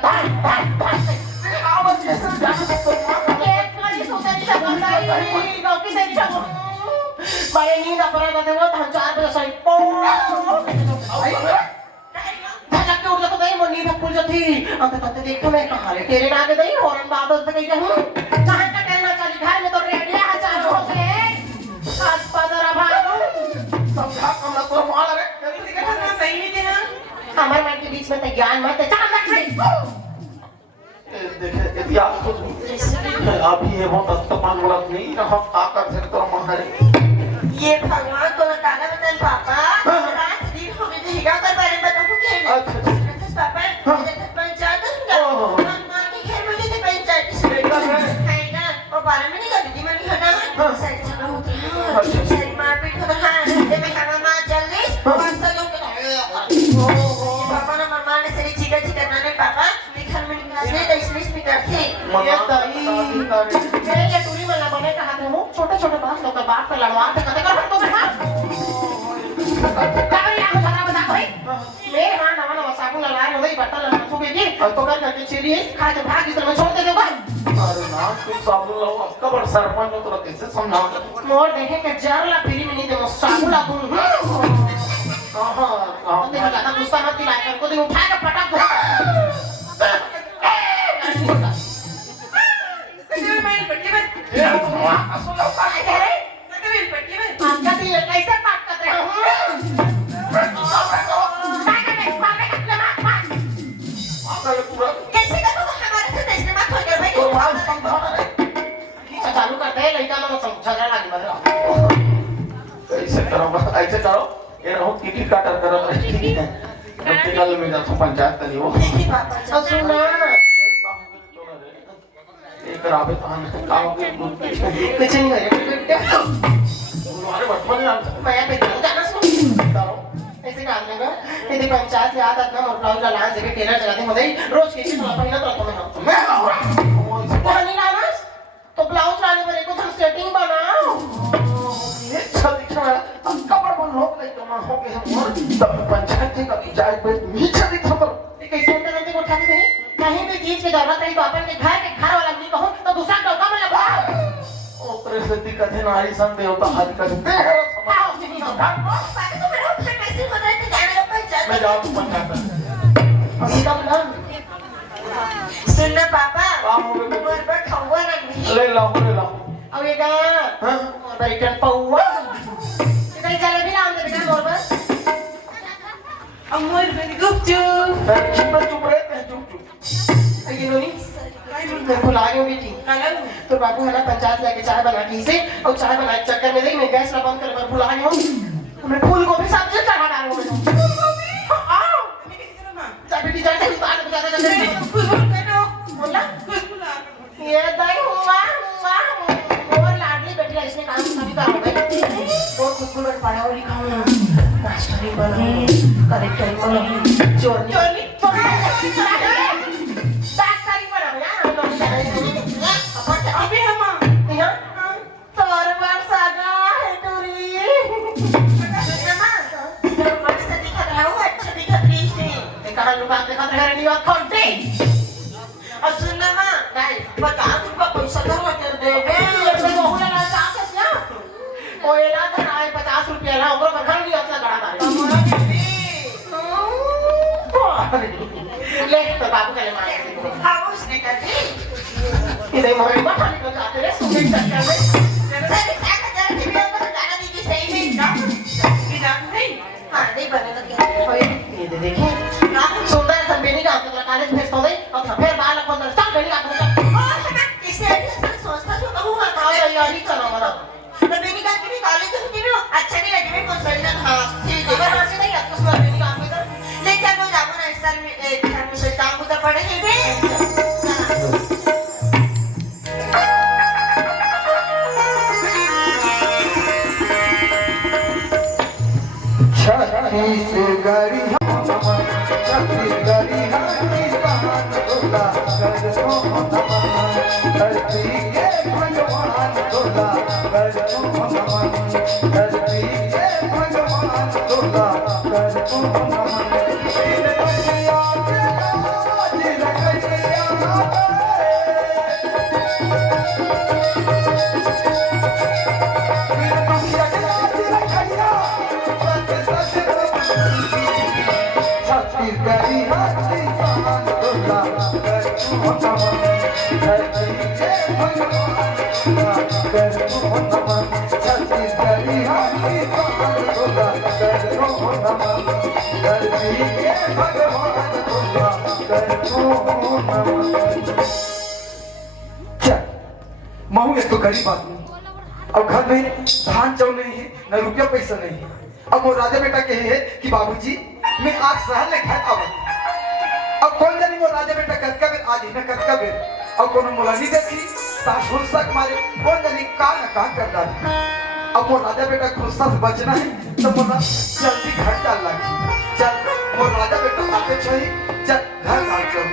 आवाज कैसे जाने तो एक गाड़ी सोता नहीं था भाई नौकी से नहीं था भाई नींद अपराध देवे तो 4 बजे सही पो जाके उठ जाता नहीं वो नींद फूल जाती अंत तक देखो मैं कहां रे तेरे ना के नहीं और बात तो कहीं रहूं कहां का कहना चली घर में तो रेडिया चालू हो गए आज पदरा भागो समझा कमला तो मार रे कहना सही नहीं देना हमारे मन के बीच में तो ज्ञान मत है चाल रख रही देखे यदि आप कुछ अभी ये बहुत अस्तमान बोला नहीं रहा ताकत से तो मार ये भगवान को काला बदल पापा रात दिन हो गई हिगा कर बारे में बताओ क्या अच्छा पापा मुझे पंचायत दूंगा मां की घर में मुझे पंचायत से है ना वो बारे में नहीं कर दी मैंने हटा सही चलो सही मारपीट हो रहा है ये मैं हवा मां जल्दी और सब लोग पापा ना मम्मा ने सही चिका चिका नाने पापा मैं घर में निकालने तो इसलिए भी करते ये तई मेरे ये टूरी वाला बने कहा थे वो छोटे छोटे बात लोग का बात पे लड़वा के कते कर तो बैठा का या हो झगड़ा बता भाई मैं हां नवा नवा साबुन लगा रहे हो भाई बर्तन लगा तो बेटी तो कर करके चिड़ी खा के भाग इधर में छोड़ दे दो भाई अरे ना तू साबुन लाओ आपका बड़ सरपंच हो तो कैसे समझाओ मोर देखे के जर ला फ्री में नहीं दे मो साबुन ला दूं हां देखो लगा गुस्सा मत दिला कर को दिन उठा के पटक दो सच्ची में पट्टी में ये असुल होता है सच्ची में पट्टी में आपका दिल कैसे पाट करते हो कैसे का तो हमारे से देश में मत हो गया भाई तो मार समझा रे चालू करते हैं लड़का लोग झगड़ा लगी मतलब ऐसे करो ये रहो किटी काटर करो ठीक है अब कल में जा पंचायत तली वो देखिए पापा और सुना एक राबे तो हम काम के कुछ नहीं हो रहा हमारे बचपन में मैं पे जाना सुन ऐसे काम देगा यदि पंचायत से आता ना और ब्लाउज लान से टेलर चलाते हो गई रोज के चला पहिना तो तुम्हें हम मैं नहीं लाना तो ब्लाउज लाने पर एक कुछ सेटिंग बनाओ ये छवि छा कपड़ बन हो गई तो ना हो गए हम तब पंचायत के कभी जाए पे नीचे दिख खबर कैसे अंदर को उठा के नहीं कहीं भी चीज की जरूरत है तो अपन के घर वाला नहीं कहूं तो दूसरा टोका में लगा ओ परिस्थिति कथे नारी संत होता हर कहते हैं आओ नहीं होगा पापा तो मेरा उठने कैसे हो रहा है जाने का पंचायत मैं जाऊं पंचायत अभी तक ना सुनना पापा काम हो गए मोर पर खौवा नहीं ले लो अब ये का हां और बैठन पौवा इधर चले भी Amor, very gugup. चुप रहे चुप ये नोनी मैं भुला गई हूँ बेटी तो बाबू है ना पंचायत लेके चाय बना के इसे और चाय बनाए के चक्कर में नहीं मैं गैस ना बंद कर मैं भुला गई हूँ मैं फूल गोभी सब्जी चढ़ा डालूंगा मैं आओ जा बेटी जा जा बोला ये दाई हुआ और लाडली बेटी है इसमें काम सभी काम हो गए और खुद में पढ़ा और लिखा हूँ मास्टरी बनो कलेक्टर बनो चोरनी अभी हम और सुनना माँ बता तुमको पैसा तो होते दे बे 50 रुपया ना उम्रो घर नहीं अपना गड़ा मारे हमारा बेबी ले तो बाबू के लिए मारे हाँ उसने कहा थी इधर मोरे माथा निकल जाते रे सुबह चक्कर में सर क्या कर रहे थे भी हमको गाना दीजिए सही में ना ये जान नहीं हाँ नहीं बने लगे ओए ये देखिए ना सुंदर सा बेनी का आपका कॉलेज भेज दो दे और फिर बाल को अंदर चल बेनी का आपका इससे अच्छा सोचता जो कहूँगा आओ यार नहीं चलो वाला तो मैंने कहा कि कॉलेज होती भी अच्छा नहीं लगे मेरे को सही ना हाँ ठीक है अगर हंसी नहीं आपको सुना बेनी का आपका लेकिन वो जामो ना सर में घर में से काम तो पड़े बे छत्तीसगढ़ी छत्तीसगढ़ी हिंदुस्तान तोला कर दो नमन धरती के भगवान तोला कर दो नमन धरती के भगवान तोला कर दो नमन इन दुनिया के आज रखैया छत्तीसगढ़ी हिंदुस्तान तोला कर दो नमन धरती के भगवान तोला कर दो नमन छत्तीसगढ़ी हिंदुस्तान तोला कर दो नमन धरती के भगवान तोला कर दो नमन। महू एक तो गरीब आदमी अब घर में धान चावल नहीं है न रुपया पैसा नहीं है अब वो राजा बेटा कहे है कि बाबूजी मैं आज शहर ले घर आवत अब कौन जानी वो राजा बेटा कतका बेर आज ही न कतका बेर अब कोनो मुलानी देखी सास फुर्सत मारे कौन जानी का न का कर डाली अब वो राजा बेटा गुस्सा से बचना है तो बोला जल्दी घर डाल लागी चल वो राजा बेटा आके चाहिए चल घर डाल चल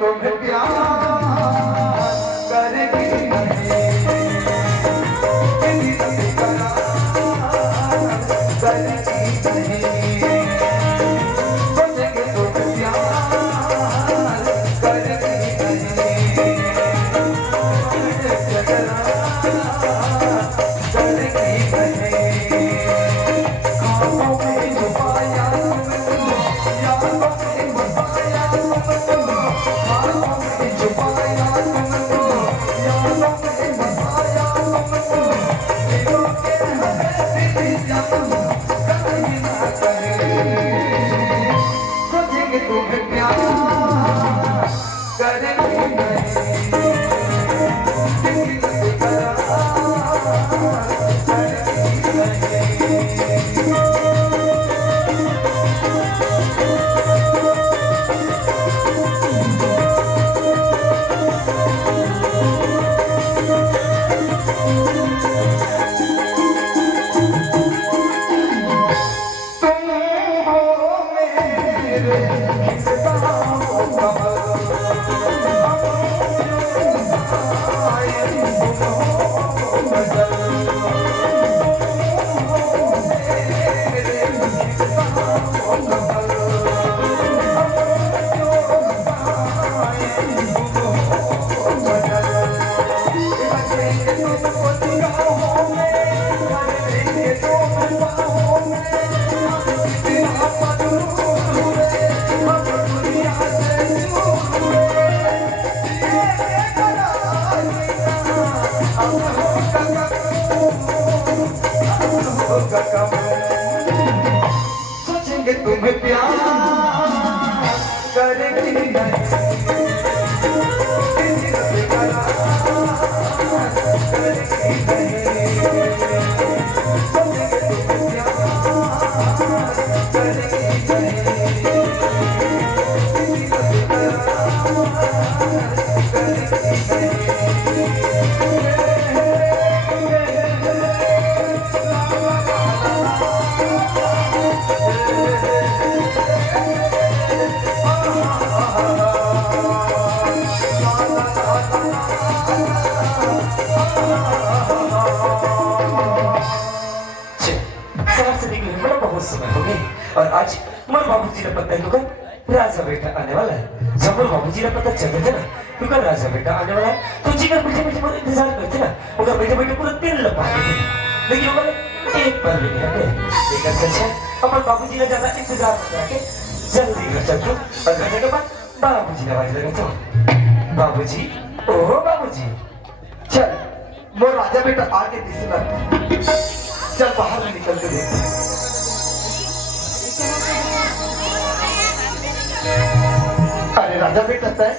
तुम्हें प्यार सोचेंगे तुम्हें प्यार करेंगे शहर से निकले बड़ा बहुत समय हो गए और आज मोर बाबूजी ने पता है तो राजा बेटा आने वाला है। जब मोर बाबूजी ने पता चल गया था ना तो कल राजा बेटा आने वाला है तो जिगर बैठे बैठे मोर इंतजार करते ना उनका बैठे बैठे पूरा दिन लपा थे लेकिन उन्होंने एक बार भी नहीं आते लेकिन अच्छा अपन बाबूजी ने ज्यादा इंतजार करके जल्दी घर चल दो और घर के बाद बाबूजी ने आवाज लगा तो बाबूजी ओ बाबूजी चल वो राजा बेटा आगे दिस बार चल बाहर में निकल के देख। अरे राजा बेटा तय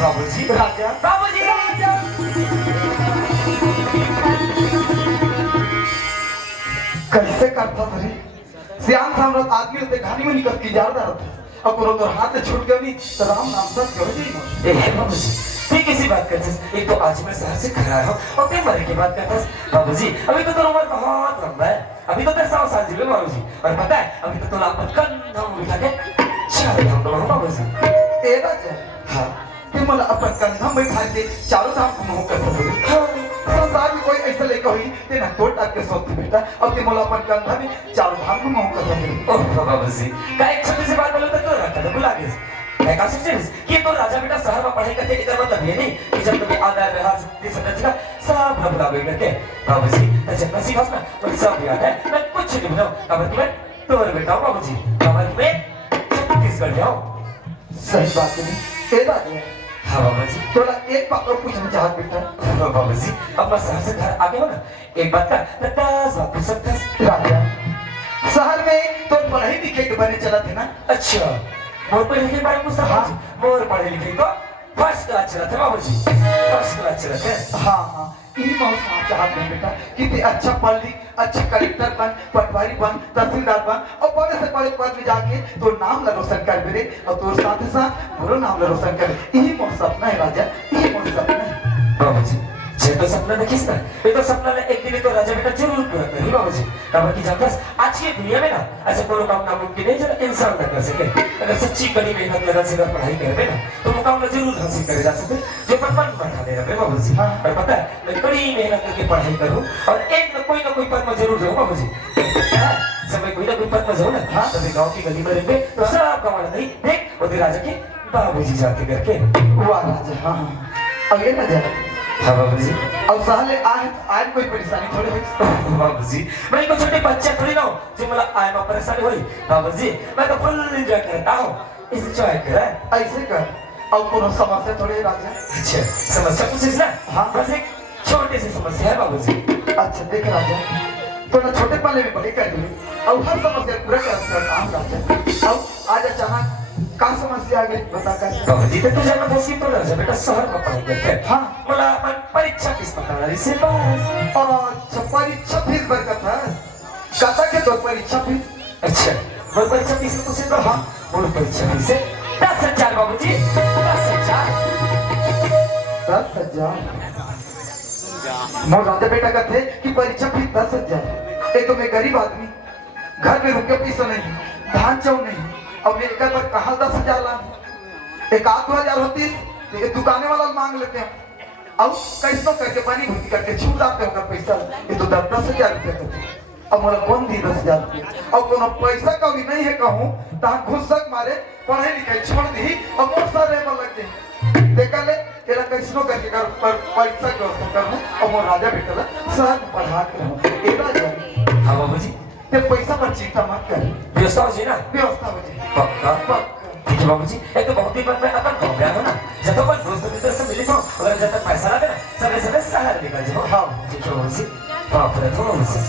बाबूजी राजा बाबूजी कैसे करता सरी श्याम साम्राट आदमी होते घानी में निकल के जा रहा था अब कोनो तो हाथ से छूट गया भी तो राम नाम सच कर दी ए बाबूजी फिर किसी बात करते एक तो आज मैं शहर से घर आया हूँ और फिर मरे की बात करता बाबूजी अभी तो तेरा उम्र बहुत लंबा है अभी तो तेरे 100 साल जीवे बाबूजी और पता है अभी तो तोला अपन कंधा उठा के चल हम लोग बाबूजी ए राजा हाँ कि मला अपन कंधा में खा के चारों धाम को मोह कर दो संसार में कोई ऐसा लेकर हुई ते ना तोड़ टाक के सोती बेटा अब ते मला अपन कंधा में चारों धाम को मोह कर दो ओह बाबूजी का एक छोटी सी बात बोलो तो रखा था बुला के मैं कह सकते हैं कि तो राजा बेटा शहर में पढ़ाई करते इधर मतलब ये नहीं कि जब कभी आधा व्यवहार से संरचना सब रबड़ा बैठ करके बाबूजी तो जब सीखा ना तो सब याद है मैं कुछ नहीं बताऊं खबर की मैं तोर बेटा बाबूजी खबर की मैं छत्तीसगढ़ जाओ सही बात है ए राजा हाँ बाबूजी तोला एक बात और पूछना चाहत बेटा बाबूजी अब मैं शहर से घर आगे हो ना एक बात का 10 बात पूछ सकता है राजा शहर में तो पढ़ाई लिखे के बने चला थे ना अच्छा मोर पढ़े लिखे बारे पूछता हाँ। मोर पढ़े लिखे को फर्स्ट क्लास चला था बाबूजी फर्स्ट क्लास चला था हाँ हाँ यही बहुत समझ चाहते हैं बेटा कि ते अच्छा पढ़ लिख अच्छा कलेक्टर बन पटवारी बन तहसीलदार बन और बड़े से बड़े पद में जाके तो नाम ला रोशन कर मेरे और तो साथ ही साथ पूरा नाम ला रोशन कर यही मोर सपना है राजा यही मोर सपना है बाबूजी जे तो सपना देखिस ना ये तो सपना ले एक दिन तो राजा बेटा जरूर पूरा करी बाबूजी काबर की जानते आज की दुनिया में ना ऐसा कोई काम नामुमकिन है जो इंसान ना कर सके अगर सच्ची कड़ी मेहनत लगन से पढ़ाई करे ना तो मुकाम जरूर हासिल करे जा सके जो पर मन बैठा दे रहे बाबूजी और पता है मैं बड़ी मेहनत करके पढ़ाई करूं और एक न कोई पद में जरूर जाऊं बाबूजी समय कोई ना कोई पद में जाऊं ना हाँ तो गांव की गली में रहेंगे तो सब कमाल नहीं देख और राजा के बाबूजी जाते करके वाह राजा हाँ अब ये राजा हाँ बाबूजी अब सहले आज कोई परेशानी थोड़ी हुई बाबूजी मैं को छोटे बच्चे थोड़ी ना हूँ जो मला आए में परेशानी हुई बाबूजी मैं तो फुल एंजॉय करता हूँ एंजॉय कर ऐसे कर अब कोनो समस्या थोड़ी राजा अच्छा समस्या पूछिस ना हाँ। बस एक छोटी सी समस्या है बाबूजी अच्छा देख राजा तो ना छोटे पाले में बड़े कर ली अब हर समस्या पूरा कर काम राजा अब आज अचानक का समस्या आ गई बता कैसे बाबूजी तो तुझे मैं दसी तो राजा बेटा शहर में पढ़ गया हाँ मला अपन परीक्षा किस पता रही से बस अच्छा परीक्षा फीस बरकत है कता के तो परीक्षा फीस अच्छा वो परीक्षा किस को से हाँ वो परीक्षा फीस है 10,000 बाबूजी 10,000 10,000 मोर राजा बेटा कहते कि परीक्षा फीस 10,000 एक तो मैं गरीब आदमी घर में रुके पैसा नहीं धान चाव नहीं अब मेरे घर पर कहाँ 10,000 लान एक आध 2,000 होती तो ये दुकाने वाला मांग लेते हैं अब कैसे करके पानी भर्ती करके छूट जाते होगा पैसा ये तो 10,000 रुपया करते अब मोला कौन दी 10,000 रुपया अब कोनो पैसा का भी नहीं है कहूँ तहाँ घुसक मारे पढ़ाई लिखाई छोड़ दी और मोर सर रहे लग जाए पर पैसा के व्यवस्था करना और मोर राजा बेटा ला सब पढ़ा के रहूं ए राजा हाँ बाबूजी ते पैसा पर चिंता मत कर व्यवस्था हो जी ना व्यवस्था हो जाए पक्का पक्का ठीक है बाबूजी एक तो बहुत ही बात में अपन कहो गया हो ना जब अपन दोस्तों की तरफ से मिले तो अगर जब तक पैसा लगे ना समय समय शहर निकल जाओ हाँ ठीक है बाबूजी बाप रे थोड़ा मुझसे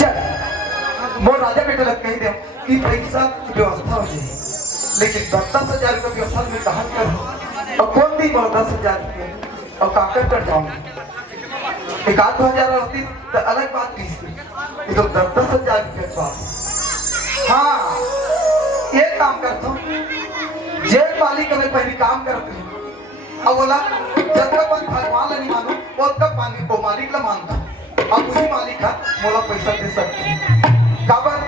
चल मोर राजा बेटा लग कही दे कि पैसा की व्यवस्था हो जाए लेकिन 10,000 रुपये व्यवस्था में कहा कर और कौन दी मोर 10,000 रुपये और काकर कर जाऊंगी एक आध 2,000 होती तो अलग बात थी ये तो 10,000 रुपये पास हाँ ये काम करता हूँ जेल मालिक में पहले काम करते हैं अब बोला जब तक मैं भगवान ला नहीं मानू वो तक पानी को मालिक ला मानता अब वही मालिक है मोला पैसा दे सकते काबर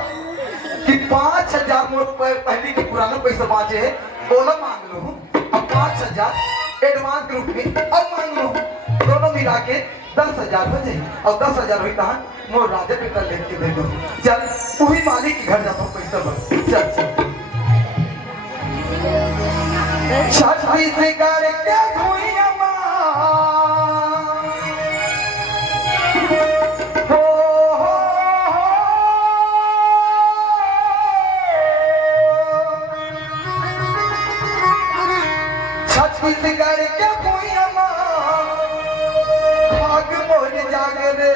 कि 5,000 मोर पहले के पुराना पैसा बाँचे है बोला मांग लो अब 5,000 एडवांस के रूप में अब मांग लो दोनों मिला के 10,000 हो जाए और 10,000 हुई कहा मोर राजा बेटा लेके दे दो चल वही मालिक के घर जाता हूँ पैसा बस चल चल छठी से करके हुई अम्मा हो छठी से करके हुई अम्मा भाग मोर जाग रे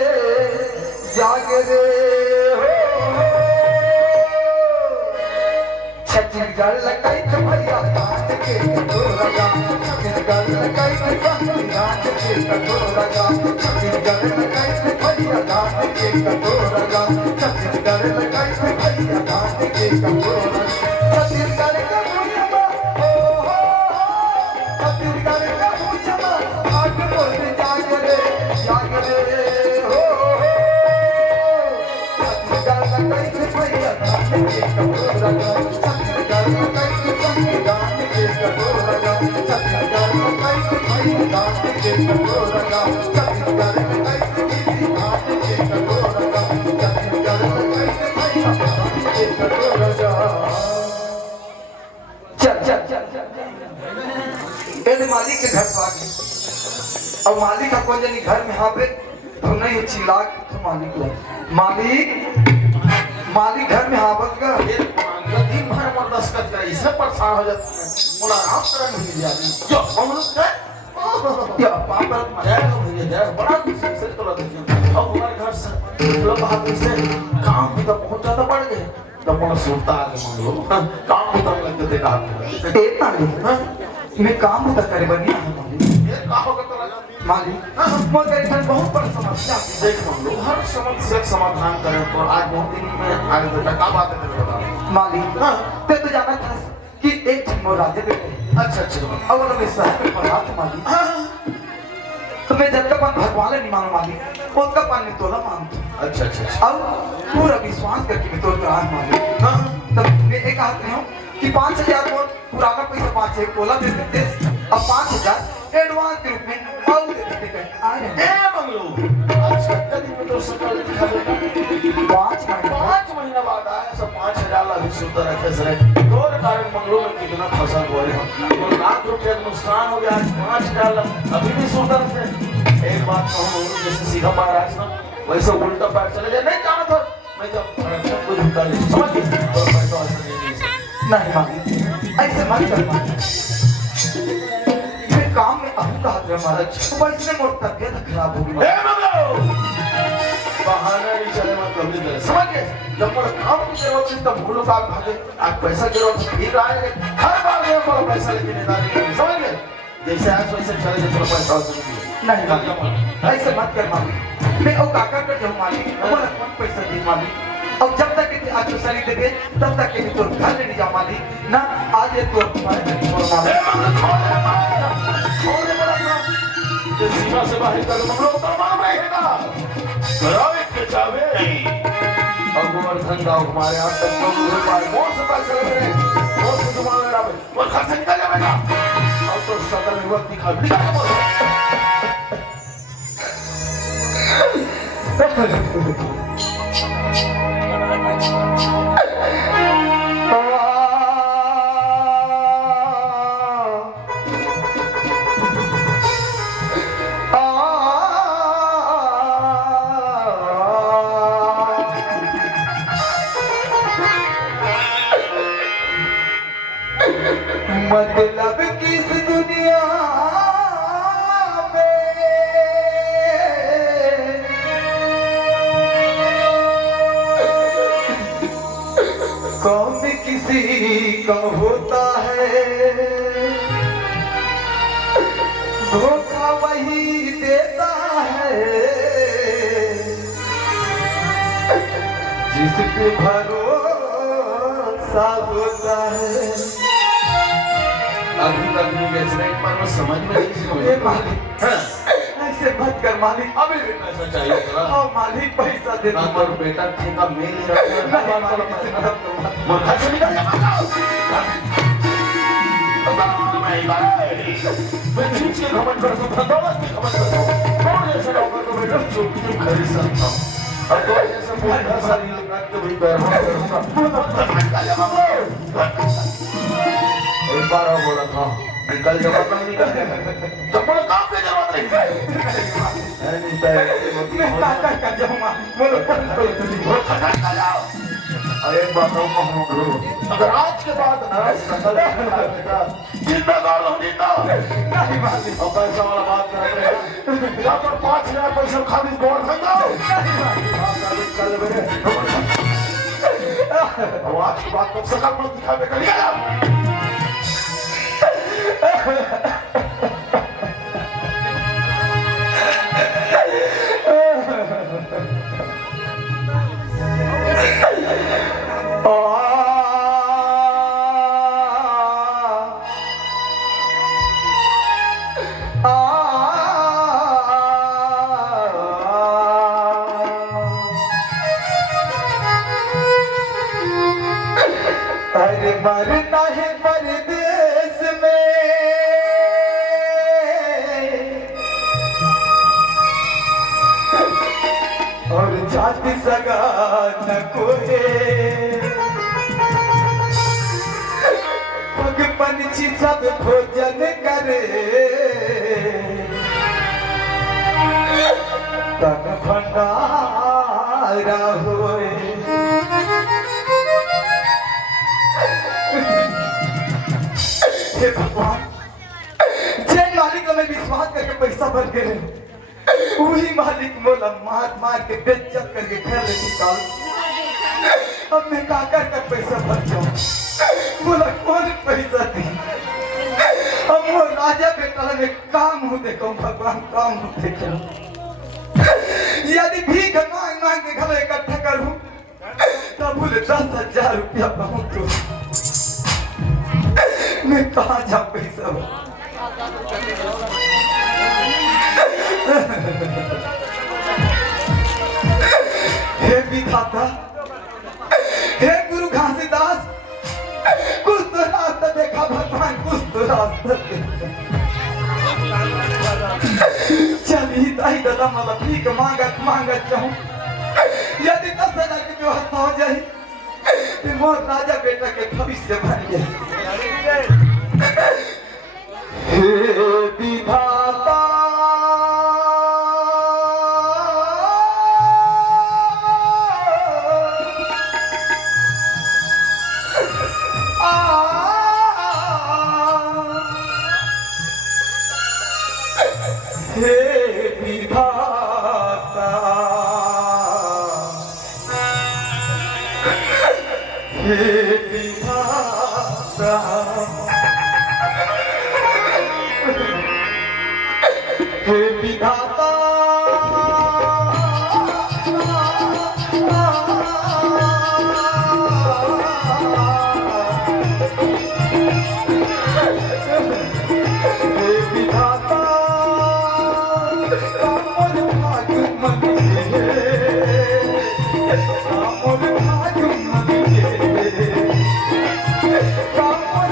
छत्तीसगढ़ लगाई तो भैया घाट के कटोरा गा छत्तीसगढ़ लगाई तो घाट के कटोरा गा छत्तीसगढ़ लगाई तो भैया घाट के कटोरा गा छत्तीसगढ़ लगाई तो भैया घाट के कटोरा छत्तीसगढ़ का भैया हो छत्तीसगढ़ का भैया भाग मोर जाग रे हो छत्तीसगढ़ लगाई तो भैया घाट के कटोरा गा मालिक के घर आ गए और मालिक का कौन जानी घर में यहाँ पे तो नहीं चिल्ला तो मालिक घर में हाँ बस गया दिन भर में दस्खत करे इससे परेशान हो जाती है बोला आराम करने मिल जाती जो हम लोग क्या पाप रत मजा भैया जाए बड़ा खुशी से तो लगती है अब हमारे घर से लोग बात से काम भी तो बहुत ज्यादा बढ़ गए तो बोला सुनता आगे मान लो काम भी तो लग देते कहा एक मालिक मैं काम होता करे बनिया ये काम का तो लगा मालिक मगर इधर बहुत बड़ा समस्या देख मान लो हर समस्या का समाधान करें तो आज बहुत दिन में आगे बेटा क्या बात है तेरे बता मालिक ते तो जाना था कि एक जन्म राजे बेटे अच्छा और मैं शहर में पढ़ा था मालिक तो मैं जब तक भगवान नहीं मानू मालिक उसका पान में तोला मानता अच्छा अब पूरा विश्वास करके मैं तोड़ कर आज मालिक तब मैं एक हाथ में हूँ कि 5,000 और पुराना पैसा 5 कोला दे देते अब 5,000 एडवांस के रूप में और दे देते मंगलू आज कत्ता दिन में तो सकल दिखा देगा 5 महीना बाद आया सब 5,000 अभी सुंदर रखे सरे और कारण मंगलू में कितना फसल हुआ है और लाख रुपए का नुकसान हो गया आज 5,000 अभी भी सुंदर थे एक बात कहूँ जैसे सीधा महाराज ना वैसे उल्टा पैर चले जाए नहीं जाना था मैं जब कुछ उल्टा ले समझ गए तो पैसा नहीं मालिक ऐसे मत कर मालिक फिर काम में अब हाथ में मालिक ऊपर से मोर तबीयत खराब होगी बहाना नहीं चले मत कभी दे समझ गए जब पर काम की जरूरत थी तब भूलो काल भागे आज पैसा की जरूरत ठीक आए हर बार में पर पैसा लेके नहीं दानी समझ गए जैसे आज वैसे चले जाए थोड़ा पैसा नहीं मालिक ऐसे मत कर मालिक मैं और काका कर जाऊँ मालिक और कौन पैसा दे मालिक अब जब तक कि आज सरी देवे तब तक कि तो घर ले जाओ मालिक ना आज ये तो तुम्हारे घर छोड़ मालिक ये सीमा से बाहर कर हम लोग तमाम रहेगा करावे के चावे अब गोवर्धन दाव हमारे हाथ तक तो पूरे पार कौन से पैसे लग रहे हैं कौन से तुम्हारे रावे वो घर से निकल जाएगा अब तो सदर युवक दिखा मतलब किस दुनिया में कौन किसी का होता है, धोखा वही देता है जिस पे भरोसा होता है। अभी तक मुझे एक बार वो समझ में नहीं ये मालिक ऐसे मत कर मालिक, अभी भी पैसा चाहिए तेरा। और मालिक पैसा दे ना तो बेटा ठेका मिल रहा है, मूर्खा से निकल जा। मैं चीज के घमंड करता हूँ, दौलत के घमंड करता हूँ। कौन ऐसा नौकर को बेटा जो तुम खरीद सकता हूँ, और तो ऐसा बहुत सारी लगात के भी पैर में करूँगा। एक बार और बोला था निकल जाओ, काम निकल तो बोलो काम की जरूरत नहीं है। नहीं बोलो जाओ। और एक बात और कहूँ, अगर आज के बाद ना सकल बेटा जिंदा गाड़ हो जिंदा और पैसा वाला बात करते हैं या तो 5000 पैसा खाली बोल खाओ कल मेरे और आज के बाद तो सकल मत दिखा बेटा निकल जाओ। अरे मरना है परदेश में, और जाति सगा न कोई, पग पंछी सब भोजन करे, तन भंडारा होए। हे भगवान, जिन मालिक में विश्वास करके पैसा भर के वही मालिक मोला मार मार के बेइज्जत करके घर ले निकाल। अब मैं काकर का पैसा भर जाऊं, बोला कौन पैसा दी। अब वो राजा बेटा में काम हो देखो भगवान, काम हो देखो। यदि भीख मांग मांग के घर इकट्ठा करूं तब बोले 10,000 रुपया पाऊं तो मैं कहाँ जाऊं पैसा। हे विधाता, हे गुरु घासीदास, कुछ तो रास्ता देखा भगवान, कुछ तो रास्ता देखा। चलिए दाई दादा मतलब भीख मांगत मांगत जाऊं, यदि 10,000 की व्यवस्था हो जाए तो मोर राजा बेटा के भविष्य बन जाए। हे विधाता, हे विधाता, हे विधाता, हे विधाता, Come on,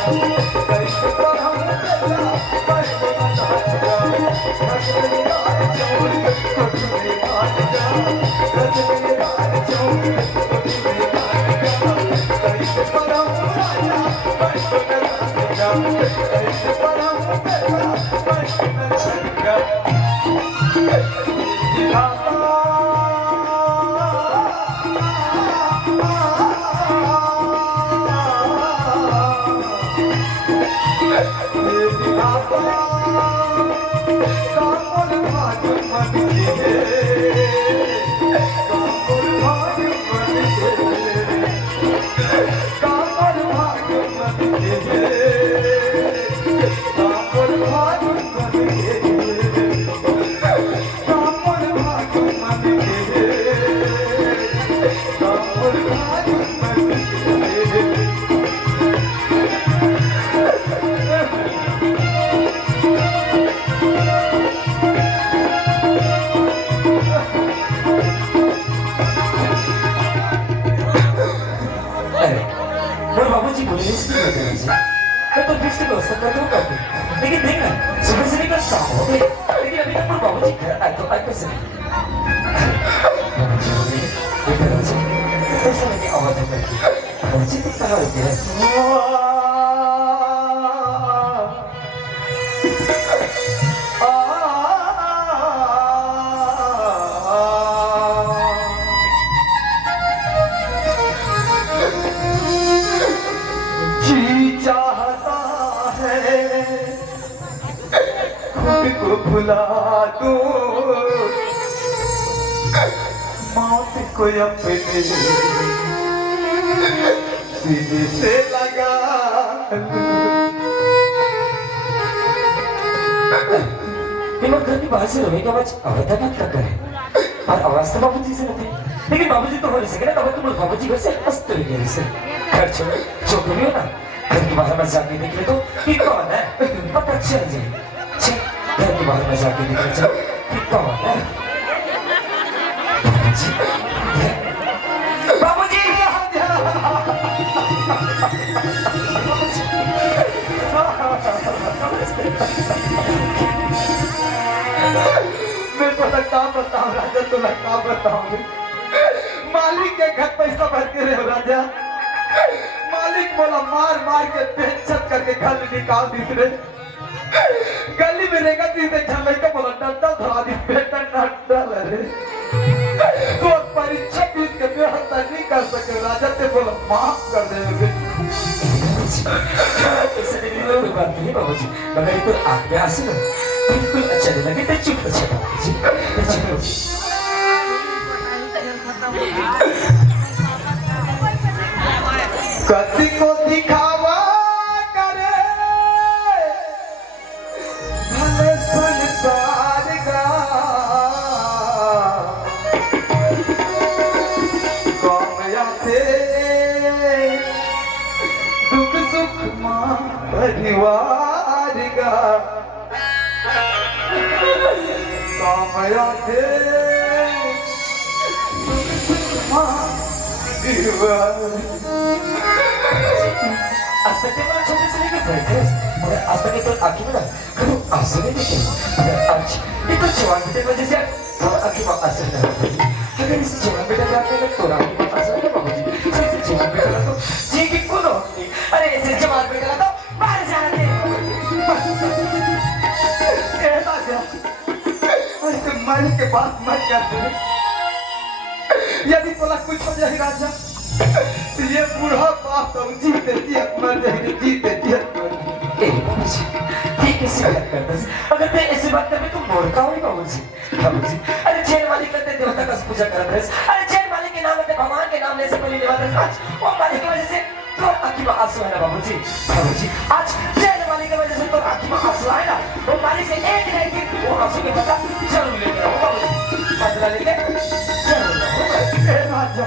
कैसे पढ़म बेटा बैठ राजा रजनी राज चौर कोठरी राजा रजनी राज चौर कोठरी राजा कैसे पढ़म राजा बैठ राजा कैसे पढ़म बेटा बैठ राजा मैं तो दृष्टि को सकता हूँ काफी, लेकिन देख ना सुबह से लेकर शाम हो गई, लेकिन अभी तक मेरे बाबूजी घर आए तो आए कैसे नहीं? ऐसा लगे आवाज करके, बाबूजी तो कहाँ होते हैं? भुला दो मौत को अपने सीने से लगा हिम्मत घर की बाहर से रोने की आवाज अवधा बात कर रहे और आवाज तो बाबूजी से नहीं, लेकिन बाबूजी तो हो नहीं सके ना, तब तुम बाबूजी घर से हंसते हुए गए से घर छोड़ो जो भी हो ना, घर की बाहर बस जाके देख ले तो कि कौन है पता चल जाए। घर के बाहर में जाके देखना चाहिए कि कौन है बाबूजी। मैं तो लगता बताऊं राजा, तो लगता बताऊं मालिक के घर पैसा भर के रहे राजा, मालिक बोला मार मार के पेंशन करके घर निकाल दूसरे गली में रहेगा तीसरे झल्ले का बोला डंडा धरा दी बेटा डंडा लरे तो परीक्षा फीस के व्यवस्था नहीं कर सके राजा ते बोला माफ कर दे ऐसा नहीं कोई बात नहीं बाबूजी, मगर ये तो आँख में आंसू ना बिल्कुल अच्छा नहीं लगे तो चुप हो जाए बाबूजी, तो चुप हो जाए। कति को दिखावा करे भले संसार का कामया थे दुख सुख मां परिवार का कामया थे दुख सुख मां परिवार। आज तक के बड़ा छोटे से लेकर बड़े थे, मगर आज तक के तो आँखी में ना कभी आंसू नहीं देखे, मगर आज ये तो जवान बेटे की वजह से और आँखी में आंसू नहीं आते। अगर इस जवान बेटे के आँखी में तो आँखी में आंसू नहीं बाबूजी, तो इस जवान बेटे का तो जी की कौन होती? अरे इस जवान बेटे का तो बाहर जाने दे। ऐसे मरने के बाद मर जाते हैं। यदि तोला कुछ हो जाए राजा तो ये बूढ़ा बाप तो जीते जियत मर जाएगी, जीते जियत मर जाएगी। बाबूजी ठीक ऐसी बात करता है, अगर मैं ऐसी बात करने तुम मोड़का हो बाबूजी। बाबूजी अरे जेल मालिक करते देवता का पूजा करते हैं, अरे जेल मालिक के नाम लेते भगवान के नाम लेने से पहले लेवाते हैं। आज वो मालिक की वजह से तो आँखी में आंसू है ना बाबूजी। बाबूजी आज जेल मालिक की वजह से तो आँखी में आंसू आए ना, वो मालिक से एक नहीं कि वो आंसू के बदला जरूर लेकर आओ बाबूजी, बदला लेके जरूर आओ राजा।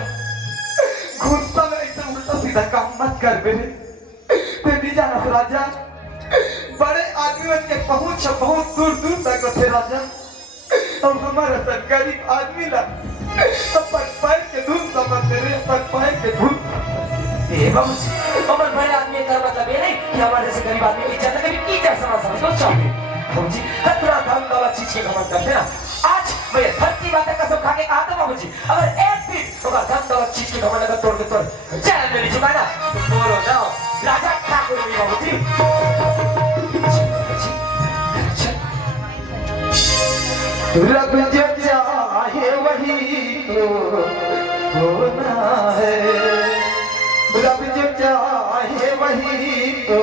गुस्सा में ऐसा उल्टा सीधा काम मत कर मेरे, ते नहीं जाना राजा। बड़े आदमियों के पहुंच बहुत दूर दूर तक थे राजा, और हमारा सब गरीब आदमी ना अपन पैर के धूल समझते रहे, अपन पैर के धूल। बाबूजी, हमारे बड़े आदमी का मतलब ये नहीं कि हमारे जैसे गरीब आदमी की इज्जत कभी की क्या समझ चाहते बाबूजी इतना धन दौलत चीज के घमंड करते ना आज मैं धन की बातें कसम खा के कहा था बाबूजी अगर एक दिन होगा धन दौलत चीज के घमंड अगर तोड़ के तोड़ चैन मेरी चुका ना तो बोलो जाओ राजा ठाकुर भी बाबूजी रब जो चाहे वही तो होना है, रब जो चाहे वही तो